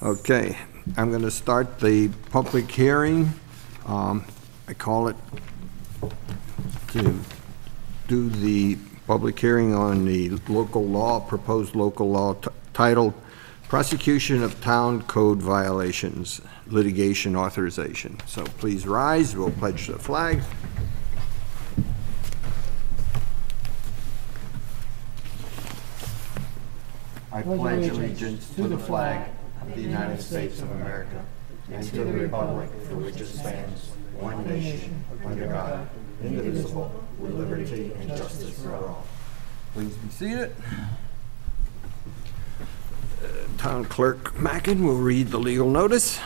Okay, I'm going to start the public hearing. I call it to do the public hearing on the local law, proposed local law titled Prosecution of Town Code Violations, Litigation Authorization. So please rise, we'll pledge the flag. I pledge allegiance to the flag of the United States of America and to the republic for which it stands, one nation, under God, indivisible, with liberty and justice for all. Please be seated. Town Clerk Mackin will read the legal notice.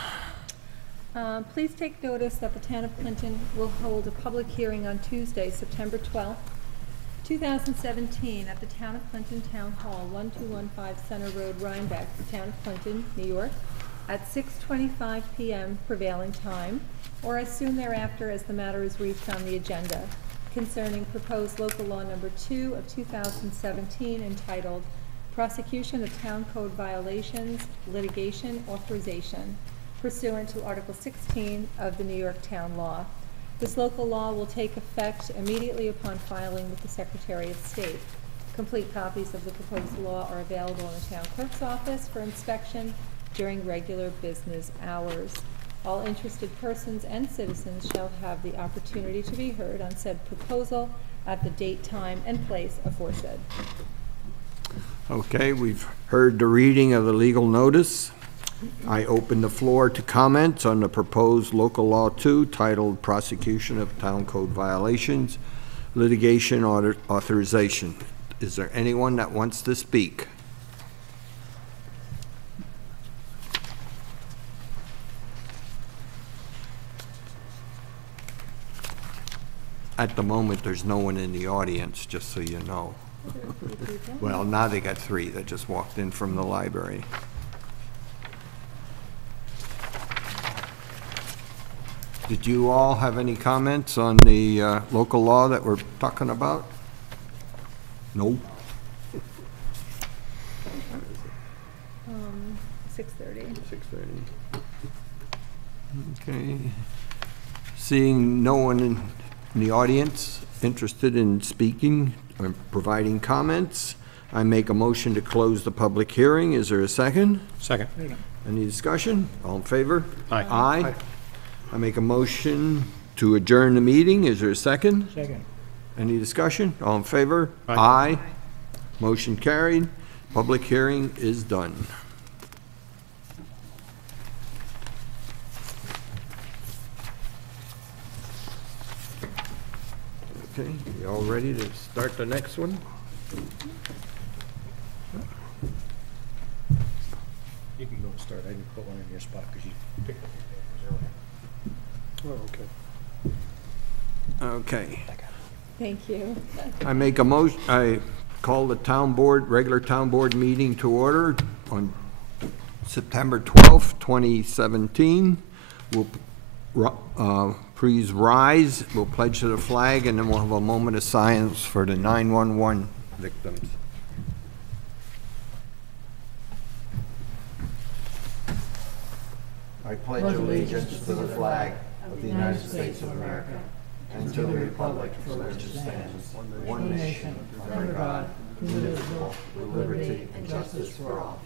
Please take notice that the Town of Clinton will hold a public hearing on Tuesday, September 12th, 2017, at the Town of Clinton Town Hall, 1215 Center Road, Rhinebeck, the Town of Clinton, New York, at 6:25 p.m. prevailing time, or as soon thereafter as the matter is reached on the agenda, concerning proposed local law number 2 of 2017, entitled Prosecution of Town Code Violations, Litigation Authorization, pursuant to Article 16 of the New York Town Law. This local law will take effect immediately upon filing with the Secretary of State. Complete copies of the proposed law are available in the Town Clerk's office for inspection during regular business hours. All interested persons and citizens shall have the opportunity to be heard on said proposal at the date, time, and place aforesaid. Okay, we've heard the reading of the legal notice. I open the floor to comments on the proposed local law 2 titled Prosecution of Town Code Violations, Litigation Authorization. Is there anyone that wants to speak? At the moment, there's no one in the audience, just so you know. Well, now they got 3 that just walked in from the library. Did you all have any comments on the local law that we're talking about? No? 6:30. 6:30. Okay. Seeing no one in the audience interested in speaking or providing comments, I make a motion to close the public hearing. Is there a second? Second. Any discussion? All in favor? Aye. Aye. I make a motion to adjourn the meeting. Is there a second? Second. Any discussion? All in favor? Aye. Aye. Motion carried. Public hearing is done. Okay, you all ready to start the next one? You can go and start. I didn't put one in your spot because you picked up your papers earlier. Oh, okay. Okay. Thank you. I make a motion, I call the town board, regular town board meeting to order on September 12th, 2017. We'll, please rise, we'll pledge to the flag, and then we'll have a moment of silence for the 911 victims. I pledge allegiance to the flag of the United States of America and to the republic for which it stands, one nation, under God, indivisible, with liberty and justice for all.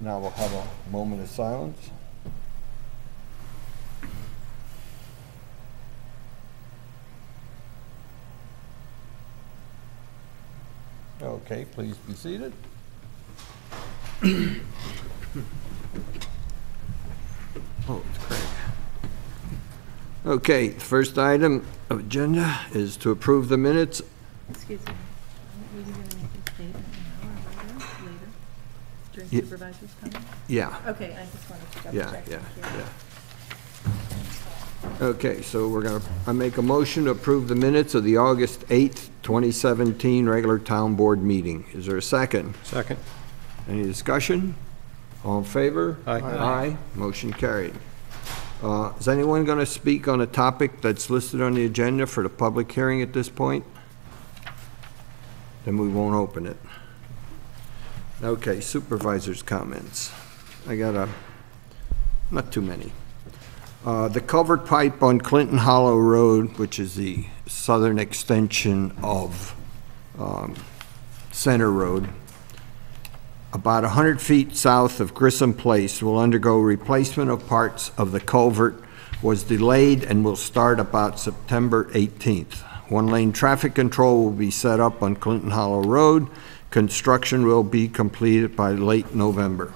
Now we'll have a moment of silence. Okay, please be seated. Oh, it's Craig. Okay, the first item of agenda is to approve the minutes. Excuse me. Were you going to make a statement now or later? During Yeah. supervisor's comment? Yeah, Okay, I just wanted to double yeah, check. yeah, Thank you. yeah. Okay, so I make a motion to approve the minutes of the August 8th, 2017 regular town board meeting. Is there a second? Second. Any discussion? All in favor? Aye. Aye. Motion carried. Is anyone going to speak on a topic that's listed on the agenda for the public hearing at this point? Then we won't open it. Okay, supervisors' comments. I got not too many. The culvert pipe on Clinton Hollow Road, which is the southern extension of Center Road, about 100 feet south of Grissom Place, will undergo replacement of parts of the culvert, was delayed and will start about September 18th. One-lane traffic control will be set up on Clinton Hollow Road. Construction will be completed by late November.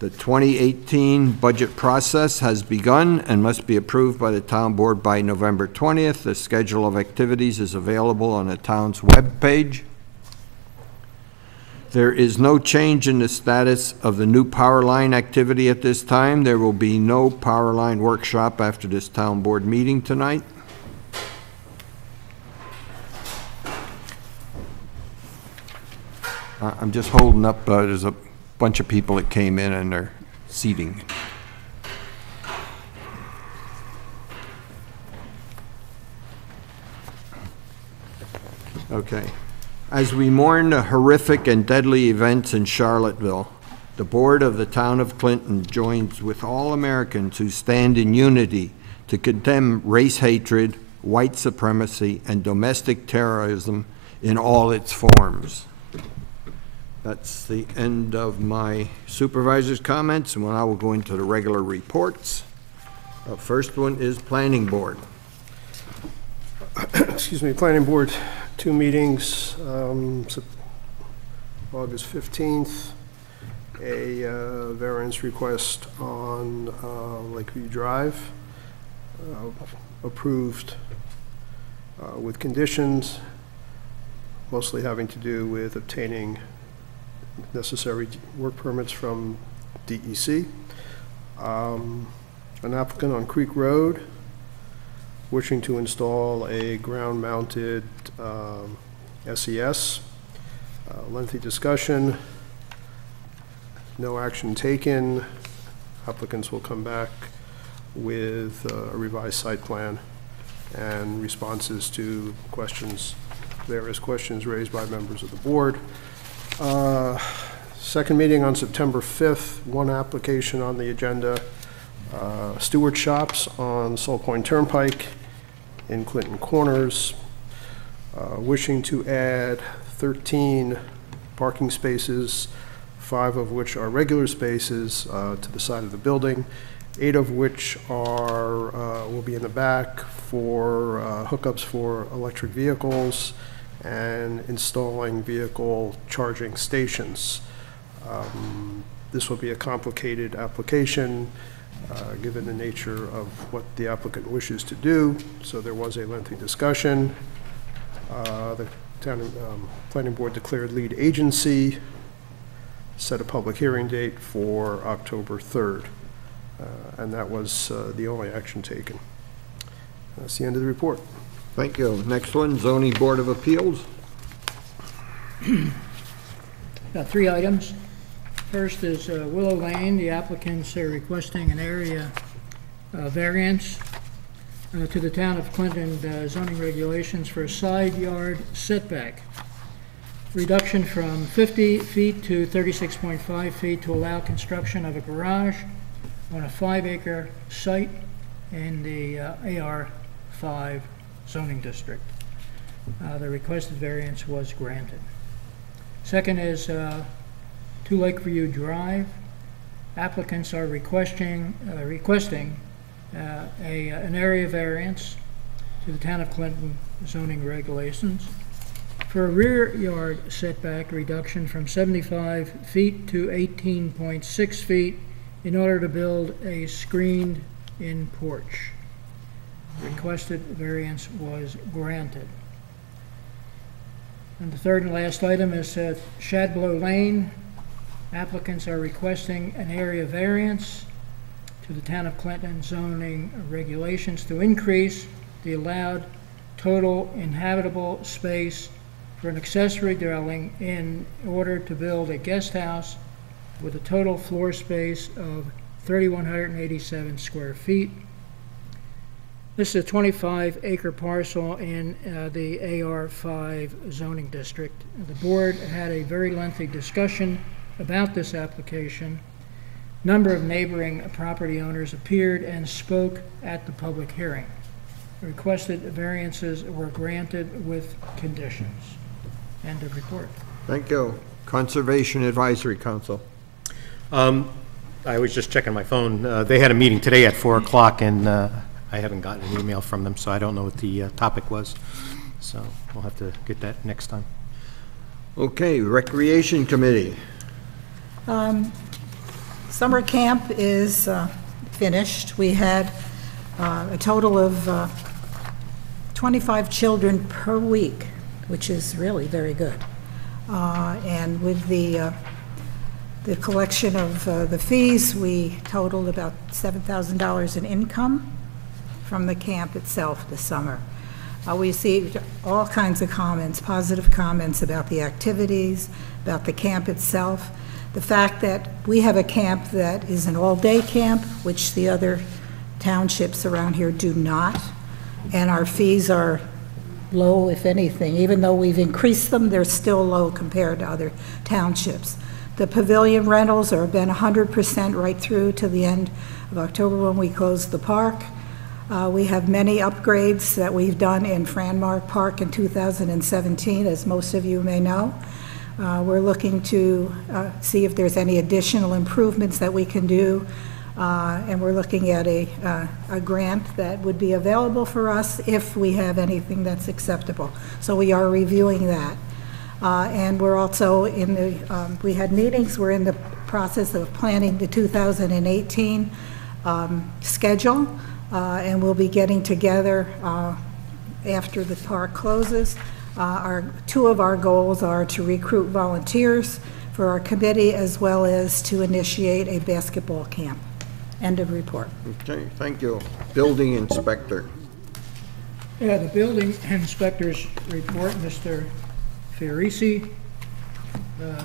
The 2018 budget process has begun and must be approved by the town board by November 20th. The schedule of activities is available on the town's webpage. There is no change in the status of the new power line activity at this time. There will be no power line workshop after this town board meeting tonight. I'm just holding up, there's a bunch of people that came in and they're seating. Okay. As we mourn the horrific and deadly events in Charlottesville, the board of the town of Clinton joins with all Americans who stand in unity to condemn race hatred, white supremacy, and domestic terrorism in all its forms. That's the end of my supervisor's comments, and now we'll go into the regular reports. First one is Planning Board. Excuse me, Planning Board, 2 meetings, August 15th, a variance request on Lakeview Drive, approved with conditions, mostly having to do with obtaining necessary work permits from DEC. An applicant on Creek Road wishing to install a ground-mounted SES. Lengthy discussion, no action taken. Applicants will come back with a revised site plan and responses to questions, various questions raised by members of the board. Second meeting on September 5th, 1 application on the agenda. Stewart Shops on Soul Point Turnpike in Clinton Corners, wishing to add 13 parking spaces, 5 of which are regular spaces to the side of the building, 8 of which are will be in the back for hookups for electric vehicles and installing vehicle charging stations. This will be a complicated application given the nature of what the applicant wishes to do, so there was a lengthy discussion. The town planning board declared lead agency, set a public hearing date for October 3rd, and that was the only action taken. That's the end of the report. Thank you. Next one, Zoning Board of Appeals. Got 3 items. First is Willow Lane. The applicants are requesting an area variance to the town of Clinton zoning regulations for a side yard setback. Reduction from 50 feet to 36.5 feet to allow construction of a garage on a 5-acre site in the AR5 zoning district. The requested variance was granted. Second is 2 Lakeview Drive. Applicants are requesting an area variance to the town of Clinton zoning regulations for a rear yard setback reduction from 75 feet to 18.6 feet in order to build a screened-in porch. Requested variance was granted. And the third and last item is Shadblow Lane. Applicants are requesting an area variance to the town of Clinton zoning regulations to increase the allowed total inhabitable space for an accessory dwelling in order to build a guest house with a total floor space of 3,187 square feet. This is a 25-acre parcel in the AR5 zoning district. The board had a very lengthy discussion about this application. Number of neighboring property owners appeared and spoke at the public hearing. Requested variances were granted with conditions. End of report. Thank you. Conservation Advisory Council. I was just checking my phone. They had a meeting today at 4 o'clock, and I haven't gotten an email from them, so I don't know what the topic was. So we'll have to get that next time. Okay, Recreation Committee. Summer camp is finished. We had a total of 25 children per week, which is really very good. And with the collection of the fees, we totaled about $7,000 in income from the camp itself this summer. We received all kinds of comments, positive comments about the activities, about the camp itself. The fact that we have a camp that is an all-day camp, which the other townships around here do not, and our fees are low, if anything. Even though we've increased them, they're still low compared to other townships. The pavilion rentals are been 100% right through to the end of October when we closed the park. We have many upgrades that we've done in Franmark Park in 2017, as most of you may know. We're looking to see if there's any additional improvements that we can do, and we're looking at a grant that would be available for us if we have anything that's acceptable. So we are reviewing that. And we're also in the, we had meetings, we're in the process of planning the 2018 schedule, and we'll be getting together after the park closes. Two of our goals are to recruit volunteers for our committee as well as to initiate a basketball camp. End of report. Okay, thank you. Building Inspector. Yeah, the building inspector's report, Mr. Fiorisi.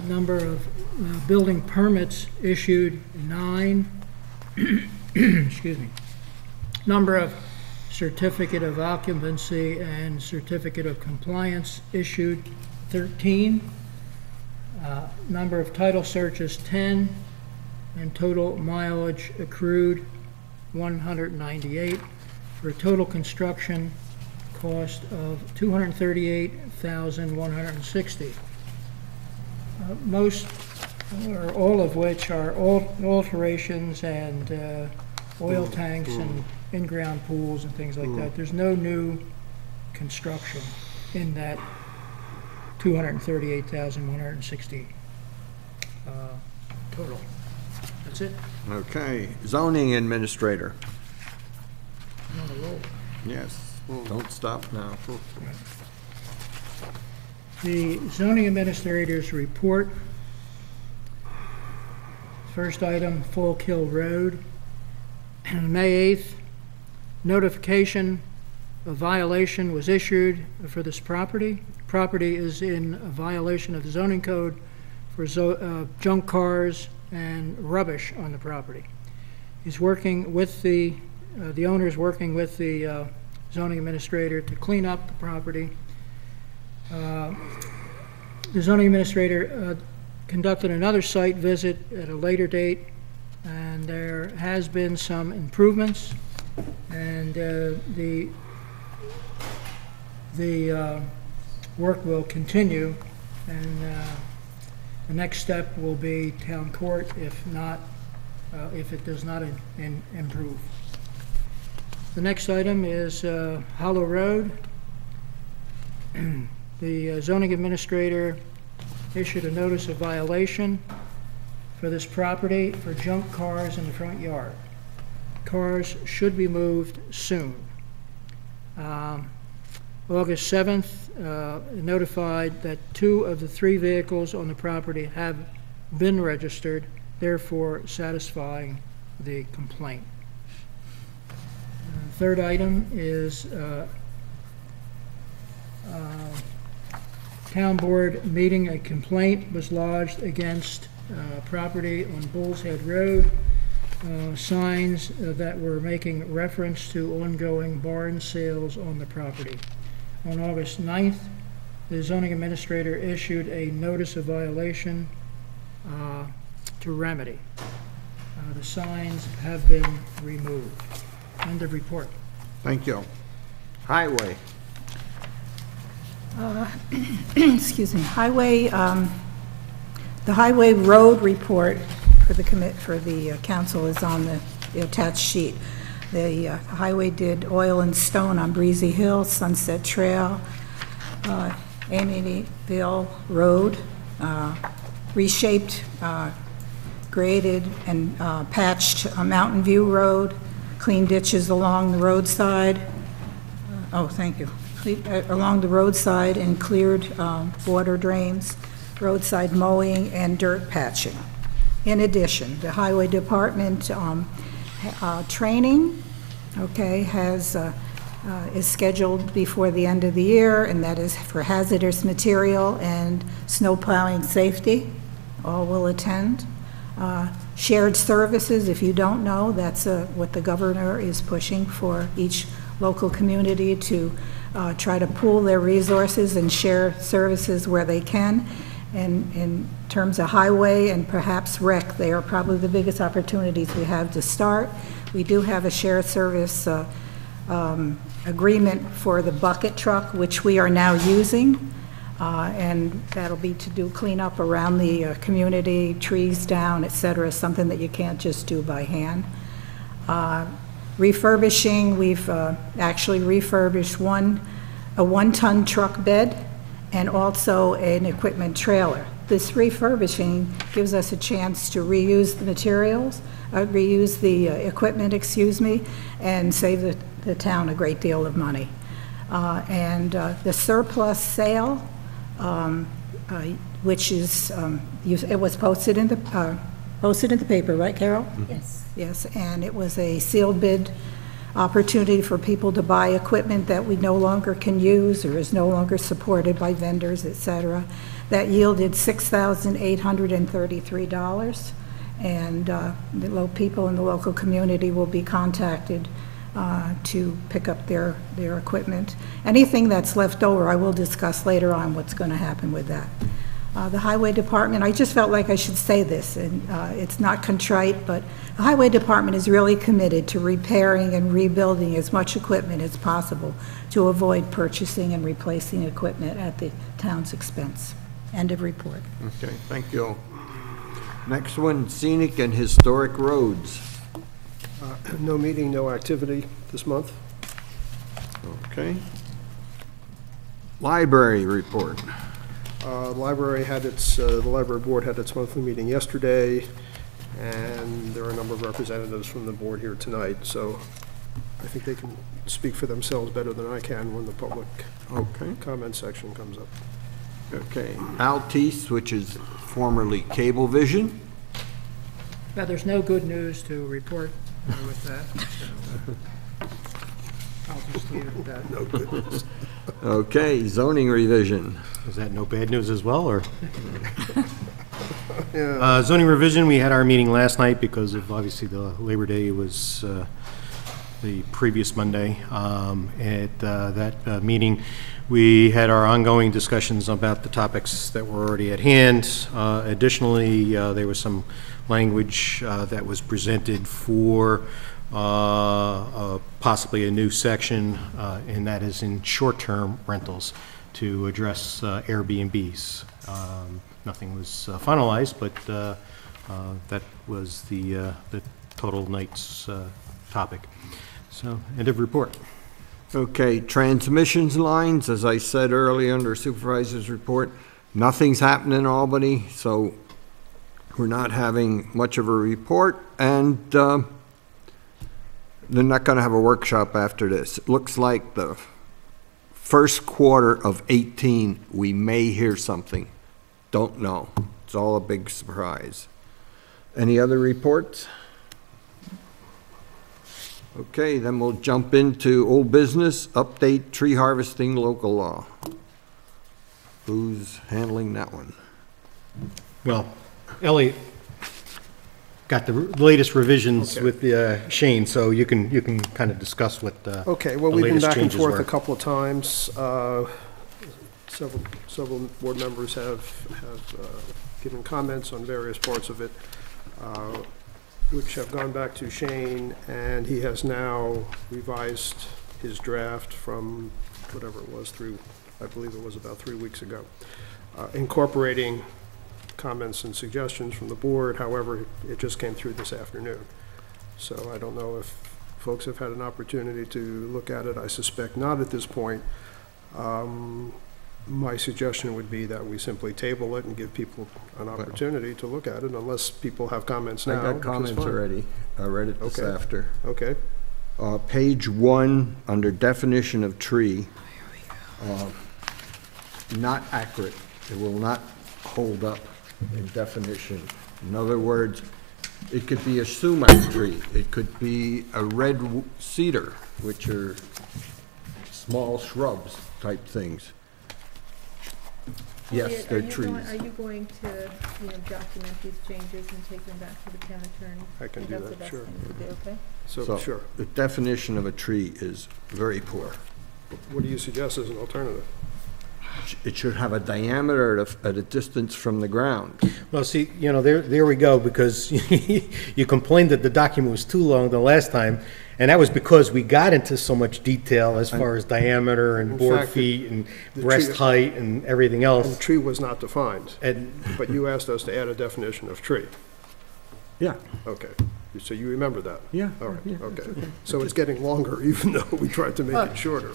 Number of building permits issued, 9. Excuse me. Number of certificate of occupancy and certificate of compliance issued, 13. Number of title searches, 10. And total mileage accrued, 198, for a total construction cost of $238,160. Most or all of which are alterations and oil tanks and in-ground pools and things like that. There's no new construction in that $238,160 total. That's it. Okay, Zoning Administrator. I'm on a roll. Yes, don't stop now. The zoning administrator's report. First item, Folk Hill Road. On May 8th, notification of violation was issued for this property. Property is in a violation of the zoning code for junk cars and rubbish on the property. He's working with the owner's working with the zoning administrator to clean up the property. The zoning administrator conducted another site visit at a later date, and there has been some improvements, and the work will continue, and the next step will be town court if it does not improve. The next item is Hollow Road. The zoning administrator issued a notice of violation for this property for junk cars in the front yard. Cars should be moved soon. August 7th, notified that 2 of the 3 vehicles on the property have been registered, therefore satisfying the complaint. Third item is town board meeting. A complaint was lodged against property on Bull's Head Road signs that were making reference to ongoing barn sales on the property. On August 9th, the zoning administrator issued a notice of violation to remedy. The signs have been removed. End of report. Thank you. Highway. Excuse me, the highway road report for the council is on the attached sheet. The highway did oil and stone on Breezy Hill, Sunset Trail, Amityville Road, reshaped, graded, and patched Mountain View Road, clean ditches along the roadside. Thank you. Along the roadside and cleared water drains, roadside mowing, and dirt patching. In addition, the highway department training, is scheduled before the end of the year, and that is for hazardous material and snow plowing safety. All will attend. Shared services, if you don't know, that's what the governor is pushing for each local community to try to pool their resources and share services where they can. And in terms of highway and perhaps rec, they are probably the biggest opportunities we have to start. We do have a shared service agreement for the bucket truck, which we are now using. And that'll be to do cleanup around the community, trees down, et cetera, something that you can't just do by hand. Refurbishing, we've actually refurbished a one-ton truck bed and also an equipment trailer. This refurbishing gives us a chance to reuse the materials, reuse the equipment, and save the town a great deal of money. And the surplus sale, which is, it was posted in the paper, right, Carol? Yes. Yes, and it was a sealed bid opportunity for people to buy equipment that we no longer can use or is no longer supported by vendors, et cetera. That yielded $6,833, and the people in the local community will be contacted to pick up their equipment. Anything that's left over, I will discuss later on what's going to happen with that. The highway department, I just felt like I should say this, and it's not contrite, but the highway department is really committed to repairing and rebuilding as much equipment as possible to avoid purchasing and replacing equipment at the town's expense. End of report. Okay, thank you. Next one, scenic and historic roads. No meeting, no activity this month. Okay. Library report. The library board had its monthly meeting yesterday, and there are a number of representatives from the board here tonight, so I think they can speak for themselves better than I can when the public comment section comes up. Okay, Altice, which is formerly Cablevision. Now, there's no good news to report with that, so I'll just leave it at that. No good news. Okay, zoning revision. Is that no bad news as well, or? Yeah. Zoning revision, we had our meeting last night because of, obviously, the Labor Day was the previous Monday. At that meeting, we had our ongoing discussions about the topics that were already at hand. Additionally, there was some language that was presented for possibly a new section, and that is in short-term rentals to address Airbnbs. Nothing was finalized, but that was the total night's topic. So, end of report. Okay, transmissions lines, as I said earlier under supervisor's report, nothing's happened in Albany, so we're not having much of a report, and they're not going to have a workshop after this. It looks like the first quarter of 18, we may hear something. Don't know. It's all a big surprise. Any other reports? Okay, then we'll jump into old business, update tree harvesting local law. Who's handling that one? Well, Elliot got the latest revisions Okay. with Shane, so you can kind of discuss what the Okay, well, the we've been latest back and changes forth were. a couple of times. Several board members have given comments on various parts of it, which have gone back to Shane, and he has now revised his draft from whatever it was through, I believe it was about 3 weeks ago, incorporating comments and suggestions from the board. However, it just came through this afternoon. So I don't know if folks have had an opportunity to look at it. I suspect not at this point. My suggestion would be that we simply table it and give people an opportunity to look at it, unless people have comments I now. got which is comments fine. already. I read it this Okay. after. Okay, Page 1, under definition of tree. Not accurate. It will not hold up in definition. In other words, it could be a sumac tree. It could be a red cedar, which are small shrubs type things. Yes, Elliot, they're Are trees. you going to, document these changes and take them back to the town attorney? I can think do that's that, the best sure. thing to do, okay? so, sure. The definition of a tree is very poor. What do you suggest as an alternative? It should have a diameter at a distance from the ground. Well, see, there we go, because you complained that the document was too long the last time, and that was because we got into so much detail as far as diameter and In board fact, feet and the breast tree- height and everything And else. tree was not defined, And, but you asked us to add a definition of tree. Yeah, Okay, so you remember that? yeah. All right, yeah. okay. So it's getting longer, even though we tried to make it shorter.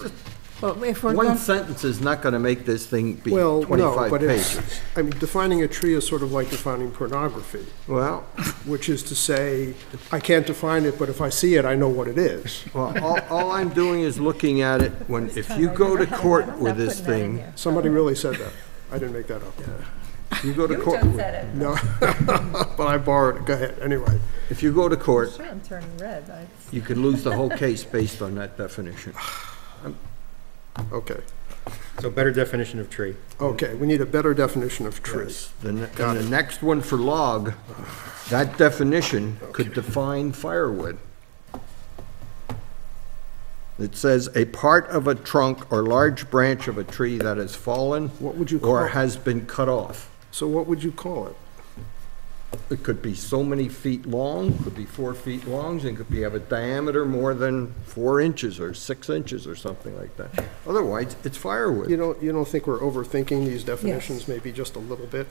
Well, if we're One going, sentence is not gonna make this thing be Well, no, 25 but it's, pages. I mean, defining a tree is sort of like defining pornography, Well, which is to say, I can't define it, but if I see it, I know what it is. all I'm doing is looking at it when, if you go to court with this Putting that in thing, here. Somebody really said that. I didn't make that up. if you go to You court, just said it. No, but I borrowed it. Go ahead, anyway. if you go to court, Sure, I'm turning red. you could lose the whole case based on that definition. Okay, so better definition of tree. okay, we need a better definition of tree. Yes. And the next one for log, that definition could define firewood. It says, a part of a trunk or large branch of a tree that has fallen What would you call or it? has been cut off. So what would you call it? It could be so many feet long, could be 4 feet long, and could have a diameter more than 4 inches or 6 inches or something like that. Otherwise, it's firewood. You don't think we're overthinking these definitions maybe just a little bit?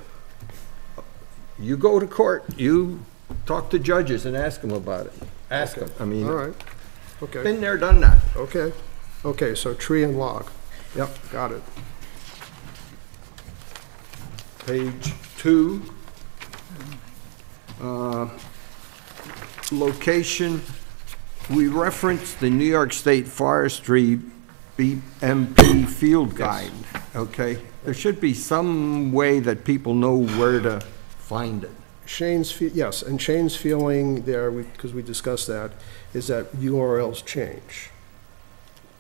You go to court, you talk to judges and ask them about it. Ask them. I All mean, right, okay, been there, done that. okay. Okay, so tree and log, Yep. got it. Page 2. Location, we referenced the New York State Forestry BMP field guide, okay? There should be some way that people know where to find it. Yes, and Shane's feeling there, because we discussed that, is that URLs change.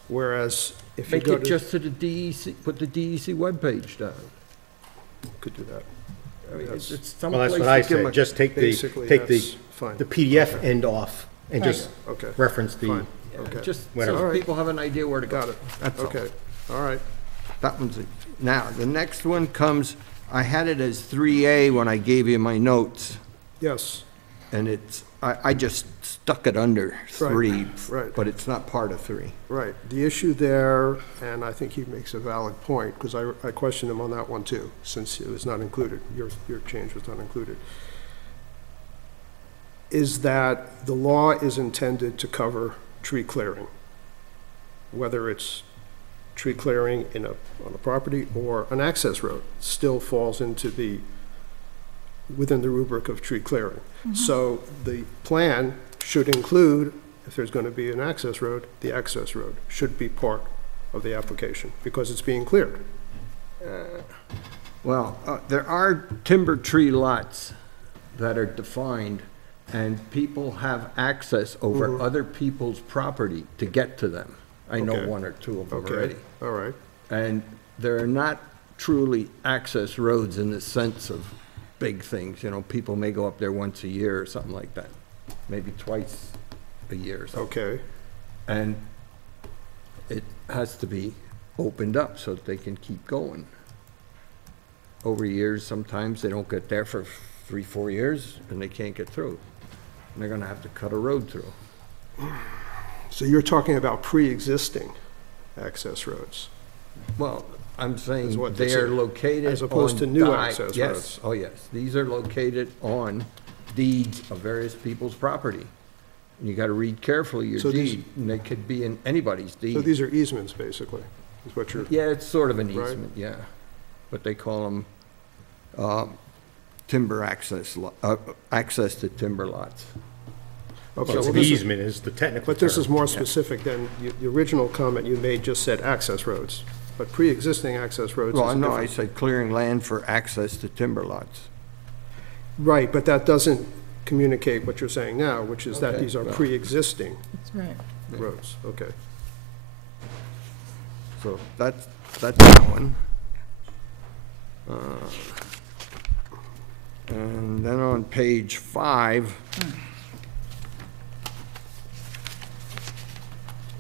Whereas if you Make go it to. just to the DEC, put the DEC webpage down. Could do that. I mean, it's Yes. some Well, that's place what I to give 'em said, a- just take Basically, the that's fine. PDF end off and just Okay, reference the, fine, okay. Just Whatever. so All right. people have an idea where to go. Got it. That's all. Okay, all right. That one's, now, the next one comes, I had it as 3A when I gave you my notes, Yes, and I just stuck it under 3. right. But it's not part of 3. right. The issue there, and I think he makes a valid point, because I questioned him on that one too, since it was not included, your change was not included, is that the law is intended to cover tree clearing, whether it's tree clearing on a property or an access road, still falls into within the rubric of tree clearing. So the plan should include, if there's going to be an access road, the access road should be part of the application, because it's being cleared. Well, there are timber tree lots that are defined, and people have access over other people's property to get to them. I know Okay. 1 or 2 of them Okay, already. all right. And they're not truly access roads in the sense of big things, you know, people may go up there once a year or something like that, maybe twice a year or something. Okay, And it has to be opened up so that they can keep going. Over years, sometimes they don't get there for 3-4 years, and they can't get through. And they're gonna have to cut a road through. so you're talking about pre-existing access roads? Well, I'm saying Is what they this are is, located as opposed to on new di- access yes, roads. oh, yes. These are located on deeds of various people's property. And you gotta read carefully your So these- deed, and they could be in anybody's deed. So these are easements, basically, is what you're, Yeah, it's sort of an Right. easement, yeah. But they call them, timber access, access to timber lots. okay, Well, well, the this is, easement is the technical but this term. is more specific than, the original comment you made just said access roads, but pre-existing access roads is Well, no, I different. said clearing land for access to timber lots. Right, but that doesn't communicate what you're saying now, which is that Okay, these are well. pre-existing That's right. roads, okay. So that's that one. And then on page 5,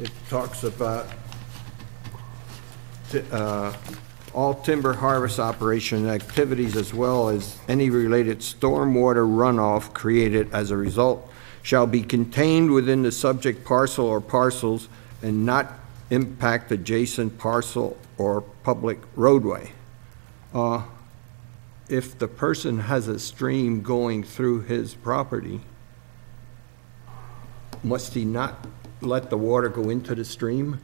it talks about all timber harvest operation activities as well as any related stormwater runoff created as a result shall be contained within the subject parcel or parcels and not impact adjacent parcel or public roadway. If the person has a stream going through his property, must he not let the water go into the stream?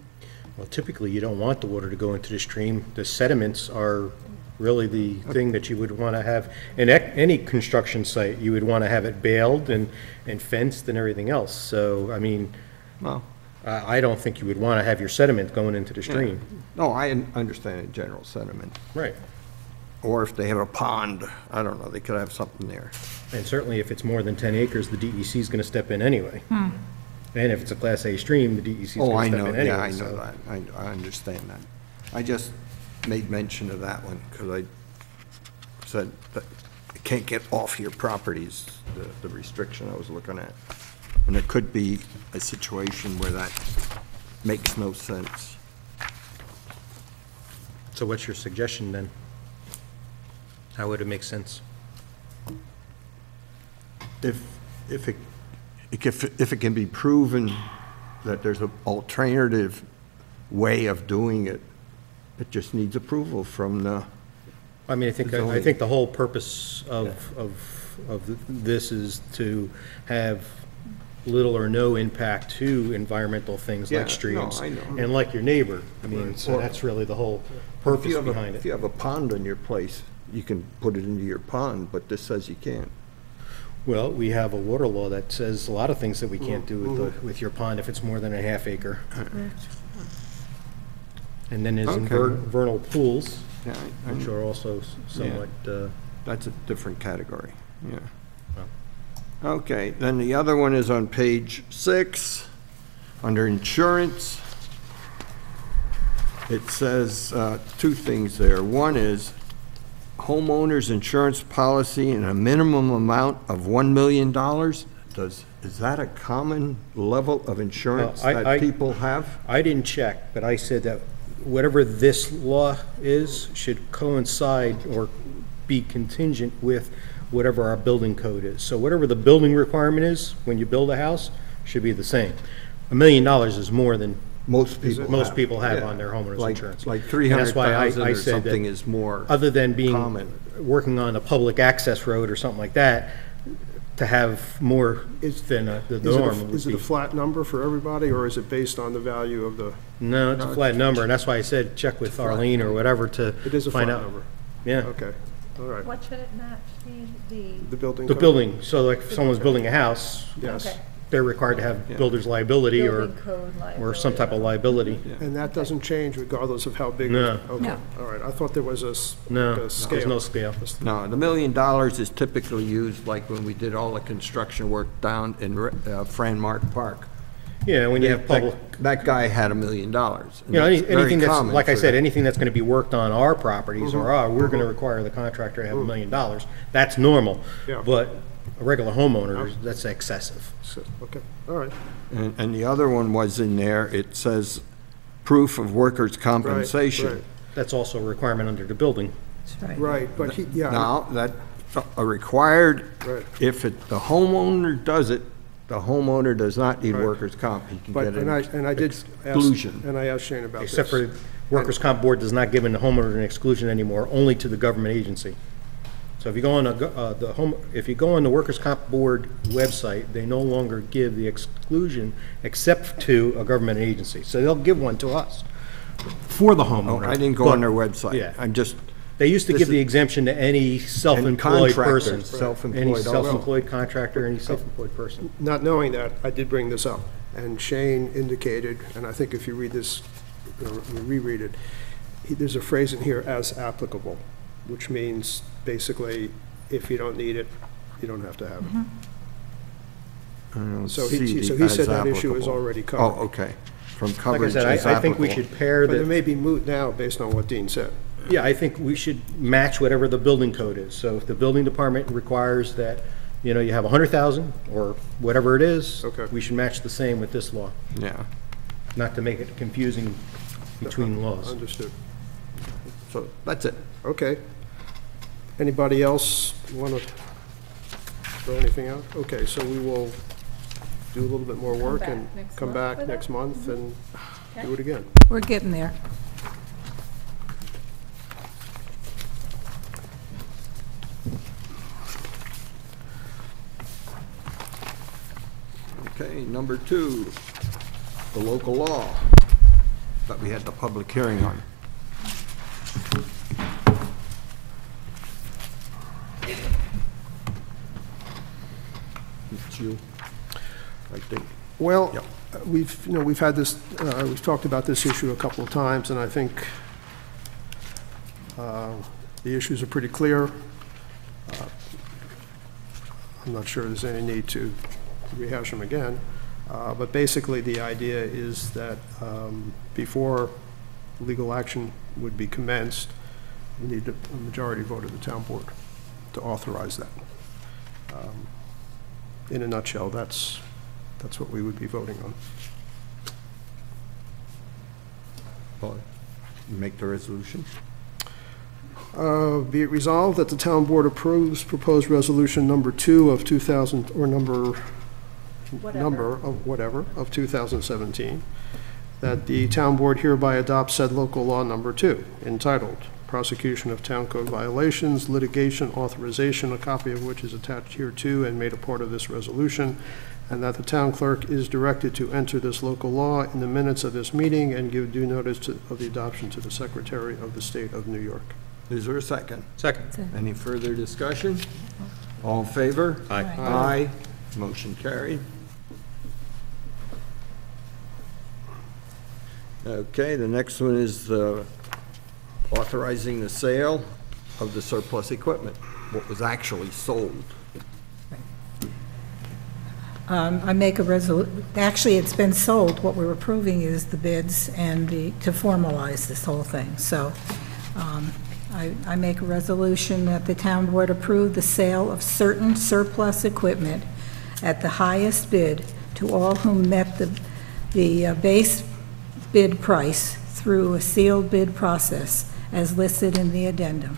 Well, typically, you don't want the water to go into the stream. The sediments are really the thing that you would want to have. In any construction site, you would want to have it baled and fenced and everything else. So, I mean, Well, I don't think you would want to have your sediment going into the stream. no, I understand the general sentiment. Right. Or if they have a pond, I don't know, they could have something there. And certainly, if it's more than 10 acres, the DEC is going to step in anyway. And if it's a Class A stream, the DEC is Oh, I going to step know, in anyway. yeah, I know so- that, I understand that. I just made mention of that one, because I said that you can't get off your properties, the restriction I was looking at. And it could be a situation where that makes no sense. So what's your suggestion then? How would it make sense? If it can be proven that there's an alternative way of doing it, it just needs approval from the, I mean, I Zoning. think the whole purpose of this is to have little or no impact to environmental things Yeah, like no, streams. I know. And like your neighbor. I mean, so Or- that's really the whole if purpose you have a, behind if you it. have a pond in your place, you can put it into your pond, but this says you can't. Well, we have a water law that says a lot of things that we can't do with your pond if it's more than a half acre. And then there's Okay. vernal pools, Yeah, I which know. are also somewhat, That's a different category, yeah. Okay, then the other one is on page 6, under insurance. It says two things there. One is homeowner's insurance policy and a minimum amount of $1 million. Is that a common level of insurance I- that people have? I didn't check, but I said that whatever this law is should coincide or be contingent with whatever our building code is. So whatever the building requirement is when you build a house should be the same. $1 million is more than Most people have. most people have Yeah. on their homeowner's Like- insurance. Like And that's why I 300,000 or said that something is more. Other than being, common. working on a public access road or something like that, to have more than the norm would Is it be. a flat number for everybody, or is it based on the value of the, No, it's a flat number, and that's why I said check with Arlene or whatever to it is a flat find out. number? Yeah, Okay, all right. What should it match, the, The building the code? building, so like if someone's building a house, Yes. okay, they're required to have builder's liability or, building code liability? or some type of liability. And that doesn't change regardless of how big? No. Okay, No. all right. I thought there was a No, like a there's scale. no scale. No, the $1 million is typically used like when we did all the construction work down in Franmark Park. Yeah, when you have public, That guy had $1 million. you know, anything that's, like I said, anything that's gonna be worked on our properties, or we're gonna require the contractor to have $1 million, that's normal. Yeah. But a regular homeowner, that's excessive. So, okay, all right. And the other one was in there, it says proof of workers' compensation. right. That's also a requirement under the building. That's right. Right, but he, yeah, Now, that, a required, Right. if the homeowner does it, the homeowner does not need Right. workers' comp. He can but, get and I did ask, exclusion. and I asked Shane about this. Except for workers' comp board does not give the homeowner an exclusion anymore, only to the government agency. So if you go on if you go on the workers' comp board website, they no longer give the exclusion except to a government agency. So they'll give one to us for the Oh, homeowner. I didn't go on but- their website. Yeah. I'm just, They used to This give is- the exemption to any self-employed contractors, person. self-employed Any also. self-employed contractor, any self-employed person. Not knowing that, I did bring this up, and Shane indicated, and I think if you read this, you reread it, there's a phrase in here, "as applicable," which means basically, if you don't need it, you don't have to have it. I don't So see he the said that as issue is applicable. already Oh, covered. okay. From Like I coverage said, as I think we applicable. should pair But it the, may be moot now, based on what Dean said. yeah, I think we should match whatever the building code is. So if the building department requires that, you know, you have 100,000 or whatever it is, Okay. we should match the same with this law, Yeah, not to make it confusing between laws. Understood. so that's it. Okay. Anybody else want to throw anything out? Okay, so we will do a little bit more work back and next come month back with next it? month and do it again. We're getting there. Okay, number 2, the local law that we had the public hearing on. It's you, I think. Well, Yep. we've had this, we've talked about this issue a couple of times, and I think the issues are pretty clear. I'm not sure there's any need to rehash them again, but basically, the idea is that before legal action would be commenced, we need a majority vote of the town board to authorize that. In a nutshell, that's what we would be voting on. Paul, make the resolution. Be it resolved that the town board approves proposed resolution number 2 of 2000, or number of 2017, that the town board hereby adopts said local law number 2, entitled Prosecution of Town Code Violations, Litigation Authorization, a copy of which is attached hereto and made a part of this resolution, and that the town clerk is directed to enter this local law in the minutes of this meeting and give due notice of the adoption to the Secretary of the State of New York. Is there a second? Second. Any further discussion? All in favor? Aye. Aye. Motion carried. Okay, the next one is authorizing the sale of the surplus equipment, what was actually sold. I make a actually, it's been sold. What we're approving is the bids and to formalize this whole thing. So I make a resolution that the town board approve the sale of certain surplus equipment at the highest bid to all whom met the base bid price through a sealed bid process as listed in the addendum.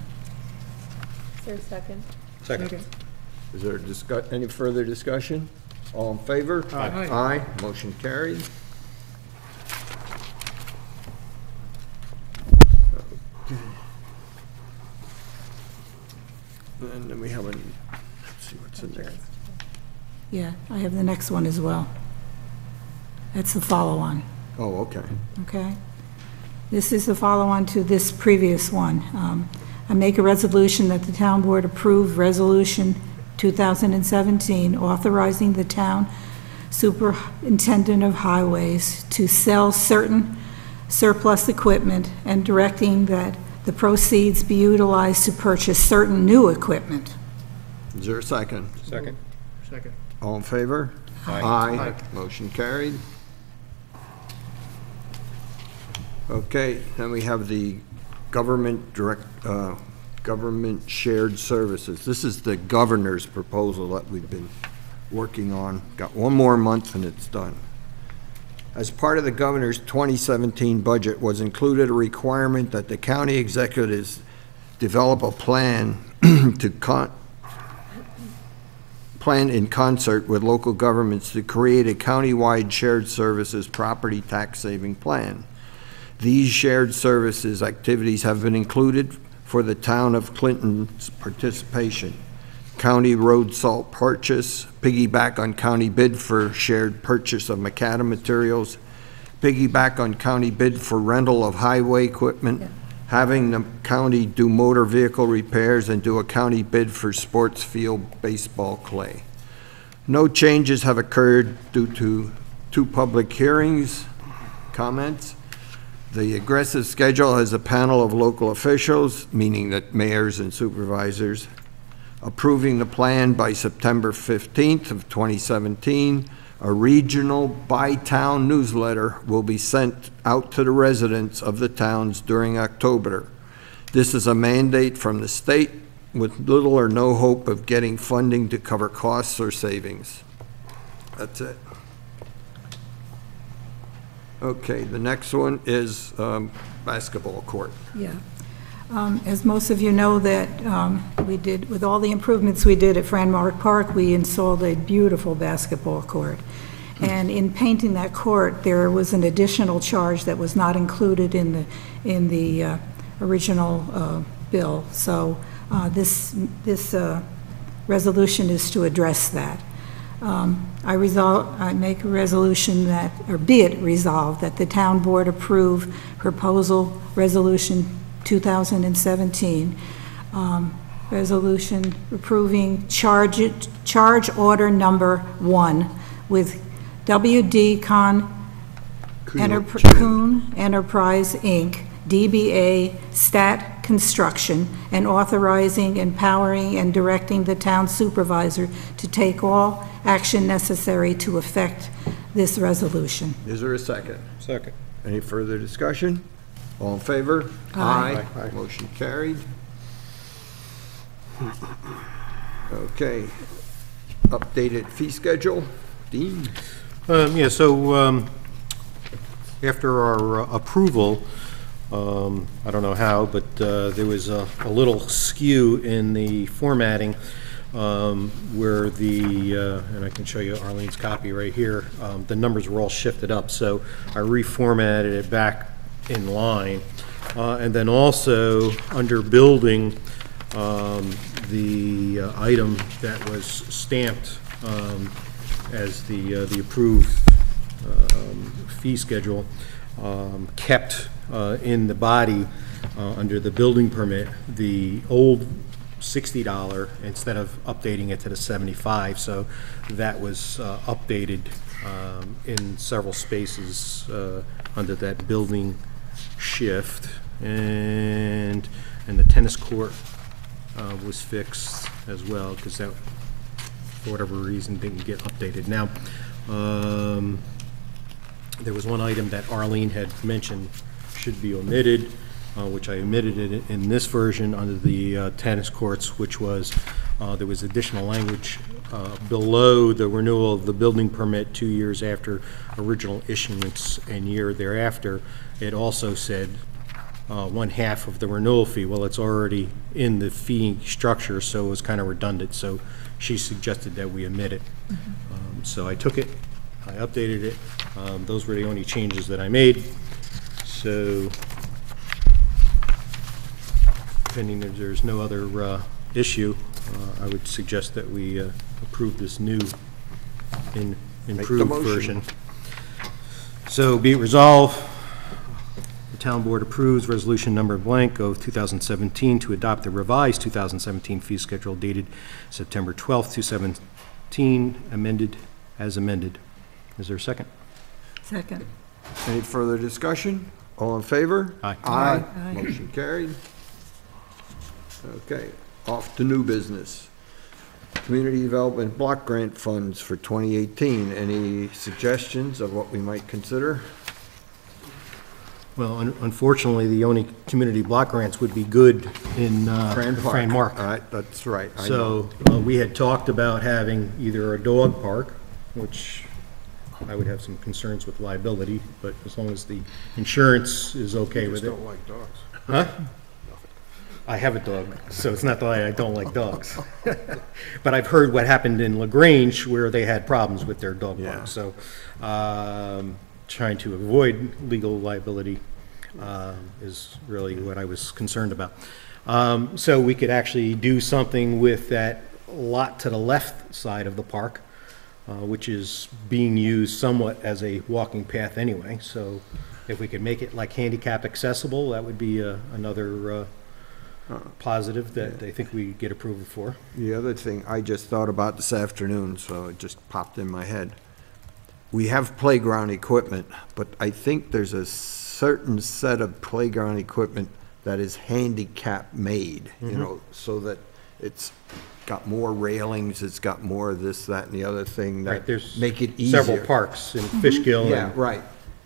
Is there a second? Second. Is there any further discussion? All in favor? Aye. Aye. Motion carried. And then we have let's see what's in there. Yeah, I have the next one as well. That's the follow-on. Oh, okay. Okay? This is the follow-on to this previous one. I make a resolution that the town board approve Resolution 2017 authorizing the town superintendent of highways to sell certain surplus equipment and directing that the proceeds be utilized to purchase certain new equipment. Is there a second? Second. Second. All in favor? Aye. Aye. Motion carried. Okay, then we have the government shared services. This is the governor's proposal that we've been working on. Got one more month and it's done. As part of the governor's 2017 budget was included a requirement that the county executives develop a plan plan in concert with local governments to create a countywide shared services property tax saving plan. These shared services activities have been included for the town of Clinton's participation. County road salt purchase, piggyback on county bid for shared purchase of macadam materials, piggyback on county bid for rental of highway equipment, having the county do motor vehicle repairs, and do a county bid for sports field baseball clay. No changes have occurred due to 2 public hearings, comments. The aggressive schedule has a panel of local officials, meaning that mayors and supervisors, approving the plan by September 15th of 2017. A regional by-town newsletter will be sent out to the residents of the towns during October. This is a mandate from the state with little or no hope of getting funding to cover costs or savings. That's it. Okay, the next one is basketball court. Yeah. As most of you know, that we did, with all the improvements we did at Franmark Park, we installed a beautiful basketball court. And in painting that court, there was an additional charge that was not included in the original bill. So this resolution is to address that. I make a resolution that, or be it resolved, that the town board approve proposal resolution 2017, resolution approving charge order number 1 with W.D. Kuhn Enterprise, Inc., DBA Stat Construction, and authorizing, empowering, and directing the town supervisor to take all action necessary to effect this resolution. Is there a second? Second. Any further discussion? All in favor? Aye. Aye. Motion carried. Okay. Updated fee schedule. Dean? Yeah, so after our approval, I don't know how, but there was a little skew in the formatting where and I can show you Arlene's copy right here, the numbers were all shifted up, so I reformatted it back in line. And then also, under building, the item that was stamped as the approved fee schedule kept in the body under the building permit the old $60 instead of updating it to the $75. So that was updated in several spaces under that building shift, and the tennis court was fixed as well, because that, for whatever reason, didn't get updated. Now, there was one item that Arlene had mentioned should be omitted, which I omitted it in this version under the tennis courts, which was there was additional language below the renewal of the building permit 2 years after original issuance and year thereafter. It also said 1/2 of the renewal fee. Well, it's already in the fee structure, so it was kind of redundant. So she suggested that we omit it. So I took it, I updated it. Those were the only changes that I made. So, pending that there's no other issue, I would suggest that we approve this new improved version. So be it resolved, the town board approves resolution number blank of 2017 to adopt the revised 2017 fee schedule dated September 12th, 2017, amended as amended. Is there a second? Second. Any further discussion? All in favor? Aye. Aye. Aye. Motion carried. Okay, off to new business. Community Development Block Grant Funds for 2018. Any suggestions of what we might consider? Well, unfortunately, the only community block grants would be good in Fran Mark. All right, that's right. I know. So we had talked about having either a dog park, which I would have some concerns with liability, but as long as the insurance is okay with Just it. don't like dogs. Huh? I have a dog, so it's not that I don't like dogs. But I've heard what happened in LaGrange where they had problems with their dog Yeah. park. So trying to avoid legal liability is really what I was concerned about. So we could actually do something with that lot to the left side of the park, which is being used somewhat as a walking path anyway. So if we could make it like handicap accessible, that would be another positive that I think we get approval for. The other thing I just thought about this afternoon, so it just popped in my head. We have playground equipment, but I think there's a certain set of playground equipment that is handicap made, you know, so that it's got more railings, it's got more of this, that, and the other thing Right, that there's make it easier. several parks in Fishkill. Yeah, and- right.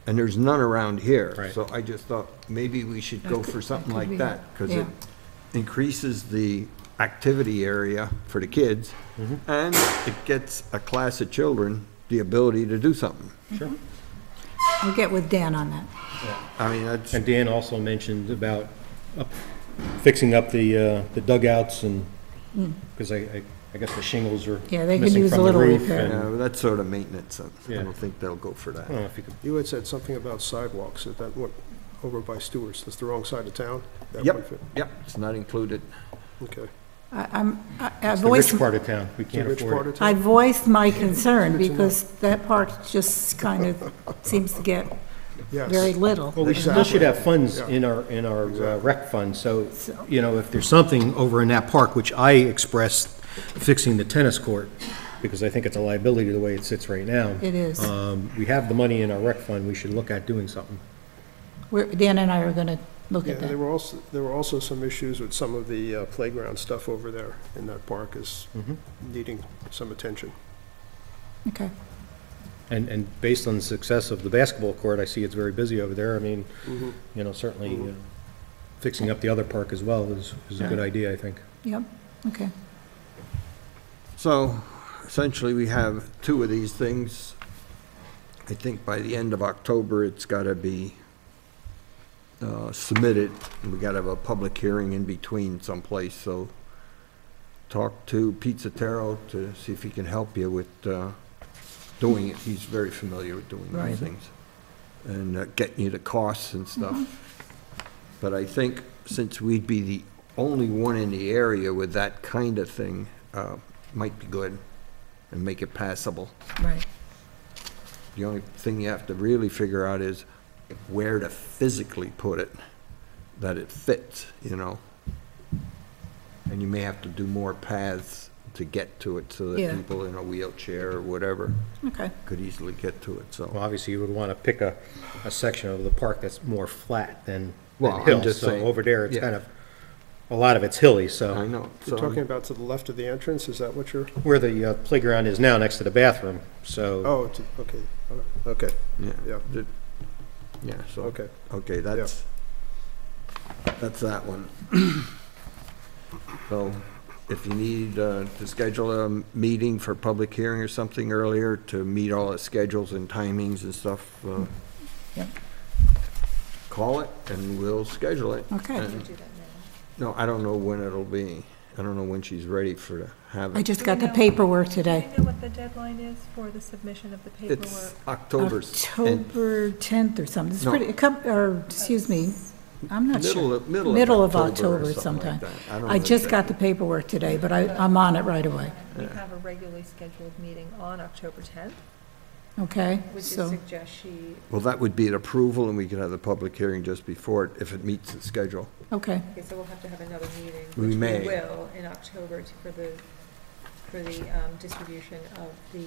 And there's none around here. Right. So I just thought maybe we should go for something could like be- that, because yeah. it increases the activity area for the kids, and it gets a class of children the ability to do something. Sure. I'll get with Dan on that. I mean, that's, And Dan also mentioned about fixing up the dugouts and, because I guess the shingles are Yeah, they could missing use a from the little roof. repair. and- that's sort of maintenance. I Yeah. don't think they'll go for that. I don't know if you could, You had said something about sidewalks, is that what, over by Stewart's, that's the wrong side of town? That Yep. would fit. Yep, it's not included. Okay. I it's the voiced, rich part of town, we The can't rich part afford it. of I town? voiced my concern Good to know. because that park just kind of seems to get Yes. very little. Well, we still should have funds in our rec fund, so, you know, if there's something over in that park, which I expressed fixing the tennis court, because I think it's a liability the way it sits right now. It is. We have the money in our rec fund, we should look at doing something. Dan and I are going to look Yeah, at there that. were also some issues with some of the playground stuff over there in that park is needing some attention. Okay. And based on the success of the basketball court, I see it's very busy over there. I mean, Mm-hmm. you know, certainly fixing up the other park as well is a good idea, I think. Yep, okay. So essentially, we have two of these things. I think by the end of October, it's got to be submitted. We got to have a public hearing in between someplace, so talk to Pete Sotero to see if he can help you with doing it. He's very familiar with doing Right. these things. And getting you the costs and stuff. But I think since we'd be the only one in the area with that kind of thing, might be good and make it passable. Right. The only thing you have to really figure out is where to physically put it, that it fits, you know? And you may have to do more paths to get to it so Yeah. that people in a wheelchair or whatever Okay. could easily get to it, so. Well, obviously, you would want to pick a section of the park that's more flat than Well, I'm hill. just So saying, over there, it's yeah. kind of, a lot of it's hilly, so. I know, You're so, talking about to the left of the entrance, is that what you're, Where the playground is now, next to the bathroom, so. oh, okay, okay, yeah. yeah, Yeah, so, okay. okay, that's that one. So, if you need to schedule a meeting for public hearing or something earlier to meet all the schedules and timings and stuff, Yep. call it and we'll schedule it. Okay. And- No, I don't know when it'll be. I don't know when she's ready for to have I it. just got the paperwork today. Do you know what the deadline is for the submission of the paperwork? It's October's. October 10th or something. It's No. pretty, or, excuse me, I'm not sure. Middle of October or something sometime. like that. I don't I know just got the exactly. paperwork today, but I'm on it right away. We have a regularly scheduled meeting on October 10th. Okay? Would you So, suggest she, Well, that would be an approval and we could have the public hearing just before it, if it meets the schedule. okay, okay, so we'll have to have another meeting, We which may. we will in October for the distribution of the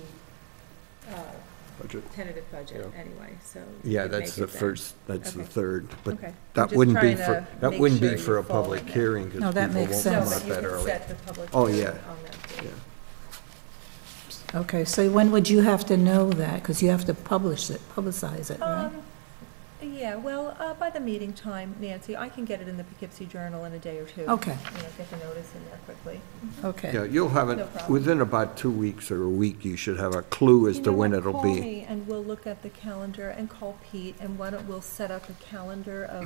Budget. tentative budget Yeah. anyway, so. Yeah, we'd that's make the it then. first, that's the Okay. third. But Okay. I'm that just wouldn't be trying for, to that make wouldn't be sure for a you fall public in there. hearing because No, people that makes won't sense. come No, out but you that can early. set the public Oh, hearing yeah. on that date. Yeah. okay. So when would you have to know that? Because you have to publicize it, right? Yeah, well, by the meeting time, Nancy, I can get it in the Poughkeepsie Journal in a day or two. Okay, You know, get the notice in there quickly. okay. Yeah, you'll have it, No problem. within about 2 weeks or a week, you should have a clue as You to know when what? it'll Call be. me and we'll look at the calendar and call Pete, and why don't we'll set up a calendar of,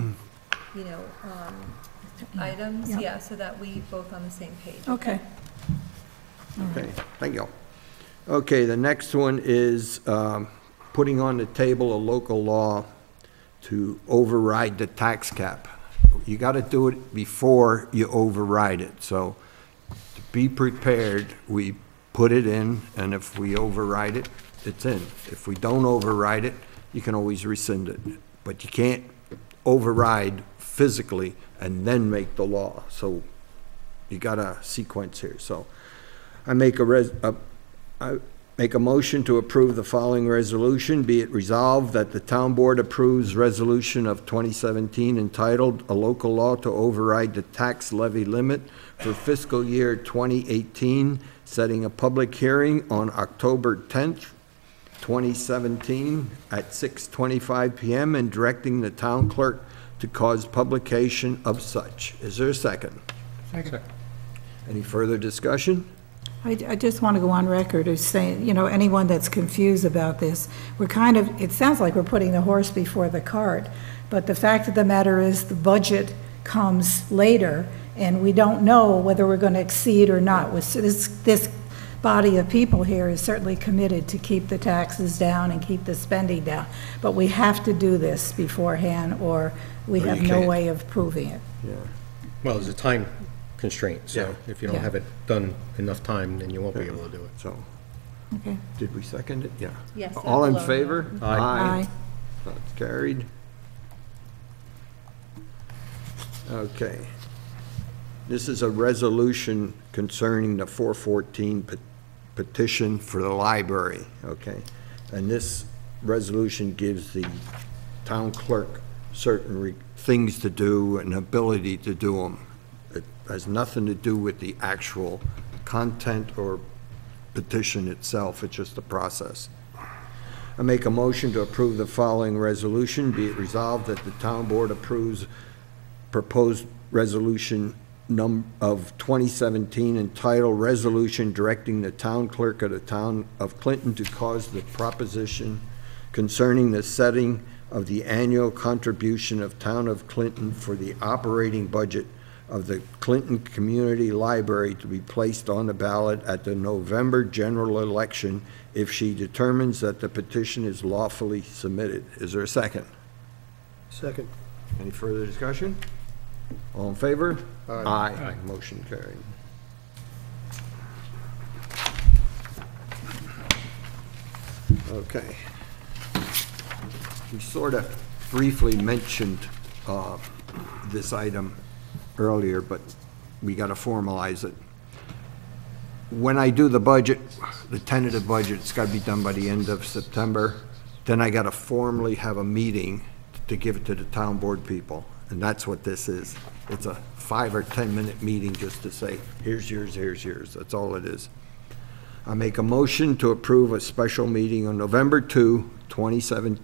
you know, items, Yeah. yeah, so that we both on the same page. Okay. Okay, thank you. Okay, the next one is putting on the table a local law to override the tax cap. You got to do it before you override it, so to be prepared, we put it in, and if we override it, it's in. If we don't override it, you can always rescind it, but you can't override physically and then make the law, so you got a sequence here, so I make a motion to approve the following resolution. Be it resolved that the town board approves resolution of 2017 entitled "A Local Law to Override the Tax Levy Limit for Fiscal Year 2018," setting a public hearing on October 10th, 2017 at 6:25 PM and directing the town clerk to cause publication of such. Is there a second? Second. Any further discussion? I just want to go on record as saying, you know, anyone that's confused about this, we're kind of, it sounds like we're putting the horse before the cart, but the fact of the matter is the budget comes later, and we don't know whether we're going to exceed or not. This body of people here is certainly committed to keep the taxes down and keep the spending down, but we have to do this beforehand, or we Or you have no can't. way of proving it. Yeah. Well, there's a time constraint, so Yeah. if you don't Yeah. have it done enough time, then you won't be able to do it. So, Okay. did we second it? Yeah. Yes, All in below. favor? Aye. That's carried. Okay. This is a resolution concerning the 414 petition for the library, okay? And this resolution gives the town clerk certain things to do and ability to do them. It has nothing to do with the actual content or petition itself, it's just a process. I make a motion to approve the following resolution. Be it resolved that the town board approves proposed resolution of 2017 entitled "Resolution Directing the Town Clerk of the Town of Clinton to Cause the Proposition Concerning the Setting of the Annual Contribution of Town of Clinton for the Operating Budget of the Clinton Community Library to be placed on the ballot at the November general election if she determines that the petition is lawfully submitted." Is there a second? Second. Any further discussion? All in favor? Aye. Aye. Motion carried. Okay. We sort of briefly mentioned this item earlier, but we got to formalize it. When I do the budget, the tentative budget, it's got to be done by the end of September. Then I got to formally have a meeting to give it to the town board people, and that's what this is. It's a 5 or 10 minute meeting just to say, here's yours, here's yours. That's all it is. I make a motion to approve a special meeting on November 2, 2017,